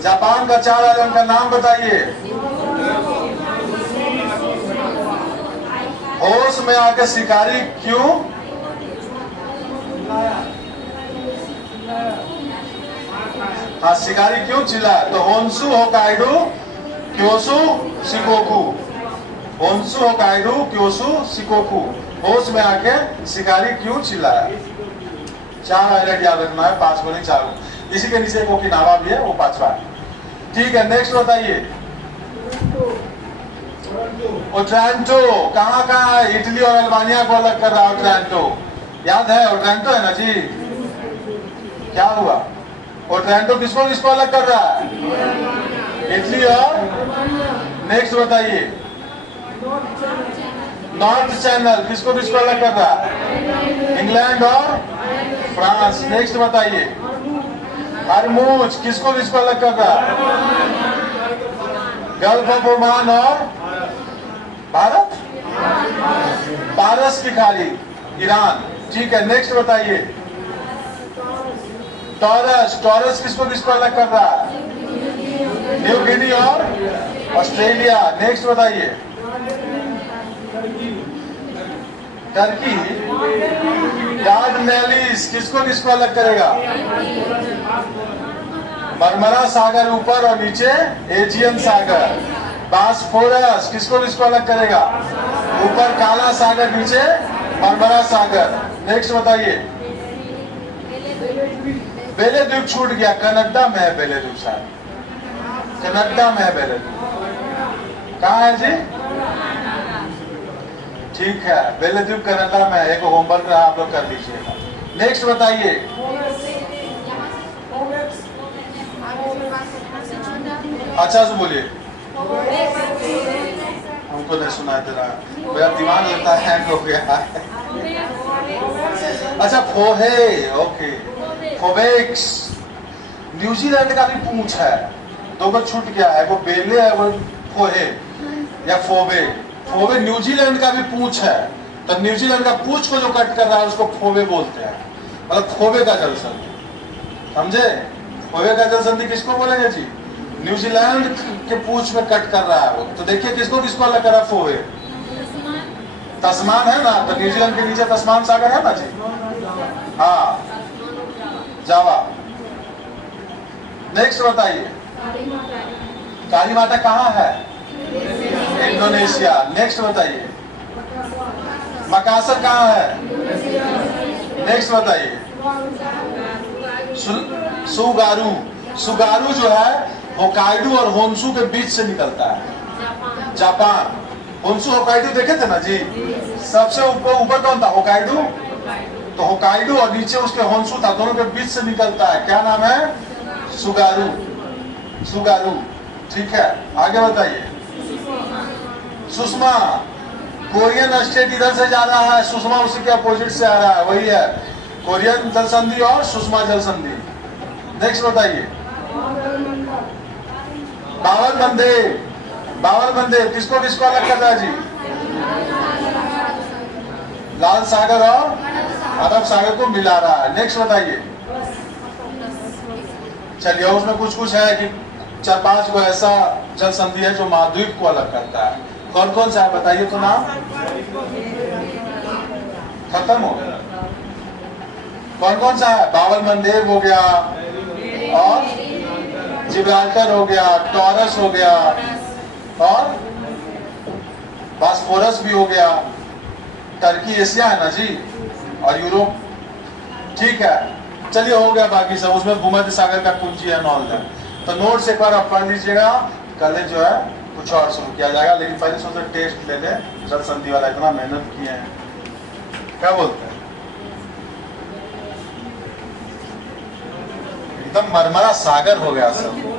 जापान का 4 आइलैंड का नाम बताइए। होश में आके शिकारी क्यों? हाँ, शिकारी क्यों चिल्लाया? तो होन्सु होकाइडो क्योसु शिकोकु। Honshu Hokkaido क्योसु शिकोकु। होश में आके शिकारी क्यों चिल्लाया? 4 आइलैंड याद रखना है, 5 को नहीं 4 को। इसी के नीचे एक ओकिनावा भी है, वो 5वां है। ठीक है, नेक्स्ट बताइए। ओट्रांटो कहाँ कहाँ है? इटली और अल्बानिया को अलग कर रहा है ओट्रांटो, याद है? ओट्रांटो है ना जी। क्या हुआ? ओट्रांटो किसको किसको अलग कर रहा है? इटली और, नेक्स्ट बताइए। नॉर्थ चैनल किसको किसको अलग कर रहा है? इंग्लैंड और फ्रांस। नेक्स्ट बताइए। हरमुज किसको किसको अलग कर रहा है? गल्फ ऑफ ओमान और भारत, पारस की खाड़ी, ईरान। ठीक है, नेक्स्ट बताइए। टॉरस, टॉरस किसको किसको अलग कर रहा है? न्यू गिनी और ऑस्ट्रेलिया। नेक्स्ट बताइए। टर्की, डार्डनेलिस किसको किसको अलग करेगा? मरमरा सागर ऊपर और नीचे एजियन सागर। बास्फोरस किसको किसको अलग करेगा? ऊपर काला सागर, नीचे मरमरा सागर। नेक्स्ट बताइए। बेले द्वीप छूट गया, कनाडा में है बेले द्वीप साहब, कनाडा में है बेले द्वीप। कहाँ है जी? ठीक है, बेले द्वीप कनाडा में है। एक होमवर्क रहा, आप लोग कर लीजिएगा। नेक्स्ट बताइए। अच्छा से बोलिए, हमको नहीं सुनाई दे रहा, मेरा दिमाग लगता है हैंग हो गया है। अच्छा, फोहे, ओके, फोबेक्स। न्यूजीलैंड का भी पूंछ है, 2 को छूट गया है, वो बेले है, वो फोहे या फोबे। फोबे न्यूजीलैंड का भी पूंछ है, तो न्यूजीलैंड का पूंछ को जो कट कर रहा है उसको फोबे बोलते हैं, मतलब फोबे का जल संधि। समझे? फोबे का जल संधि किसको बोलेंगे जी? न्यूजीलैंड के पूंछ में कट कर रहा है वो। तो देखिए किसको किसको अलग कर रहा है? फोबे। तस्मान है ना, तो न्यूजीलैंड के नीचे तस्मान सागर है ना जी। हाँ, जावा। नेक्स्ट बताइए। कालीमाता कहाँ है? इंडोनेशिया। नेक्स्ट बताइए। मकासर कहाँ है? नेक्स्ट बताइए। सुगारू, सुगारू जो है होकाइडो और होन्शु के बीच से निकलता है, जापान। होन्शु होकाइडो देखे थे ना जी, सबसे ऊपर कौन था? होकाइडो। तो होकाइडो और नीचे उसके होन्शु था, दोनों के बीच से निकलता है। क्या नाम है? सुगारू, सुगारू। ठीक है, आगे बताइए। सुषमा, कोरियन स्टेट इधर से जा रहा है, सुषमा उसी के अपोजिट से आ रहा है, वही है कोरियन जल संधि और सुषमा जल संधि। नेक्स्ट बताइए। बावल बंदेव, बावल बंदेव किसको किसको अलग कर रहा है जी? लाल सागर और अरब सागर को मिला रहा है। नेक्स्ट बताइए। चलिए, उसमें कुछ कुछ है कि 4-5 को ऐसा जल संधि है जो महाद्वीप को अलग करता है। कौन कौन सा है बताइए तो नाम। खत्म हो गया। कौन कौन सा है? बावल बंदेव हो गया, और जिब्राल्टर हो गया, टॉरस हो गया, और बास्फोरस भी हो गया। टर्की एशिया है ना जी, और यूरोप। ठीक है, चलिए हो गया बाकी सब। उसमें भूमध्य सागर का कुंजी है, नॉल है। तो नोट्स एक बार आप पढ़ लीजिएगा, कल जो है कुछ और शुरू किया जाएगा। लेकिन पहले सोचे टेस्ट ले लें, जल संधि वाला इतना मेहनत किए हैं, क्या बोलते हैं? एकदम मरमरा सागर हो गया सब।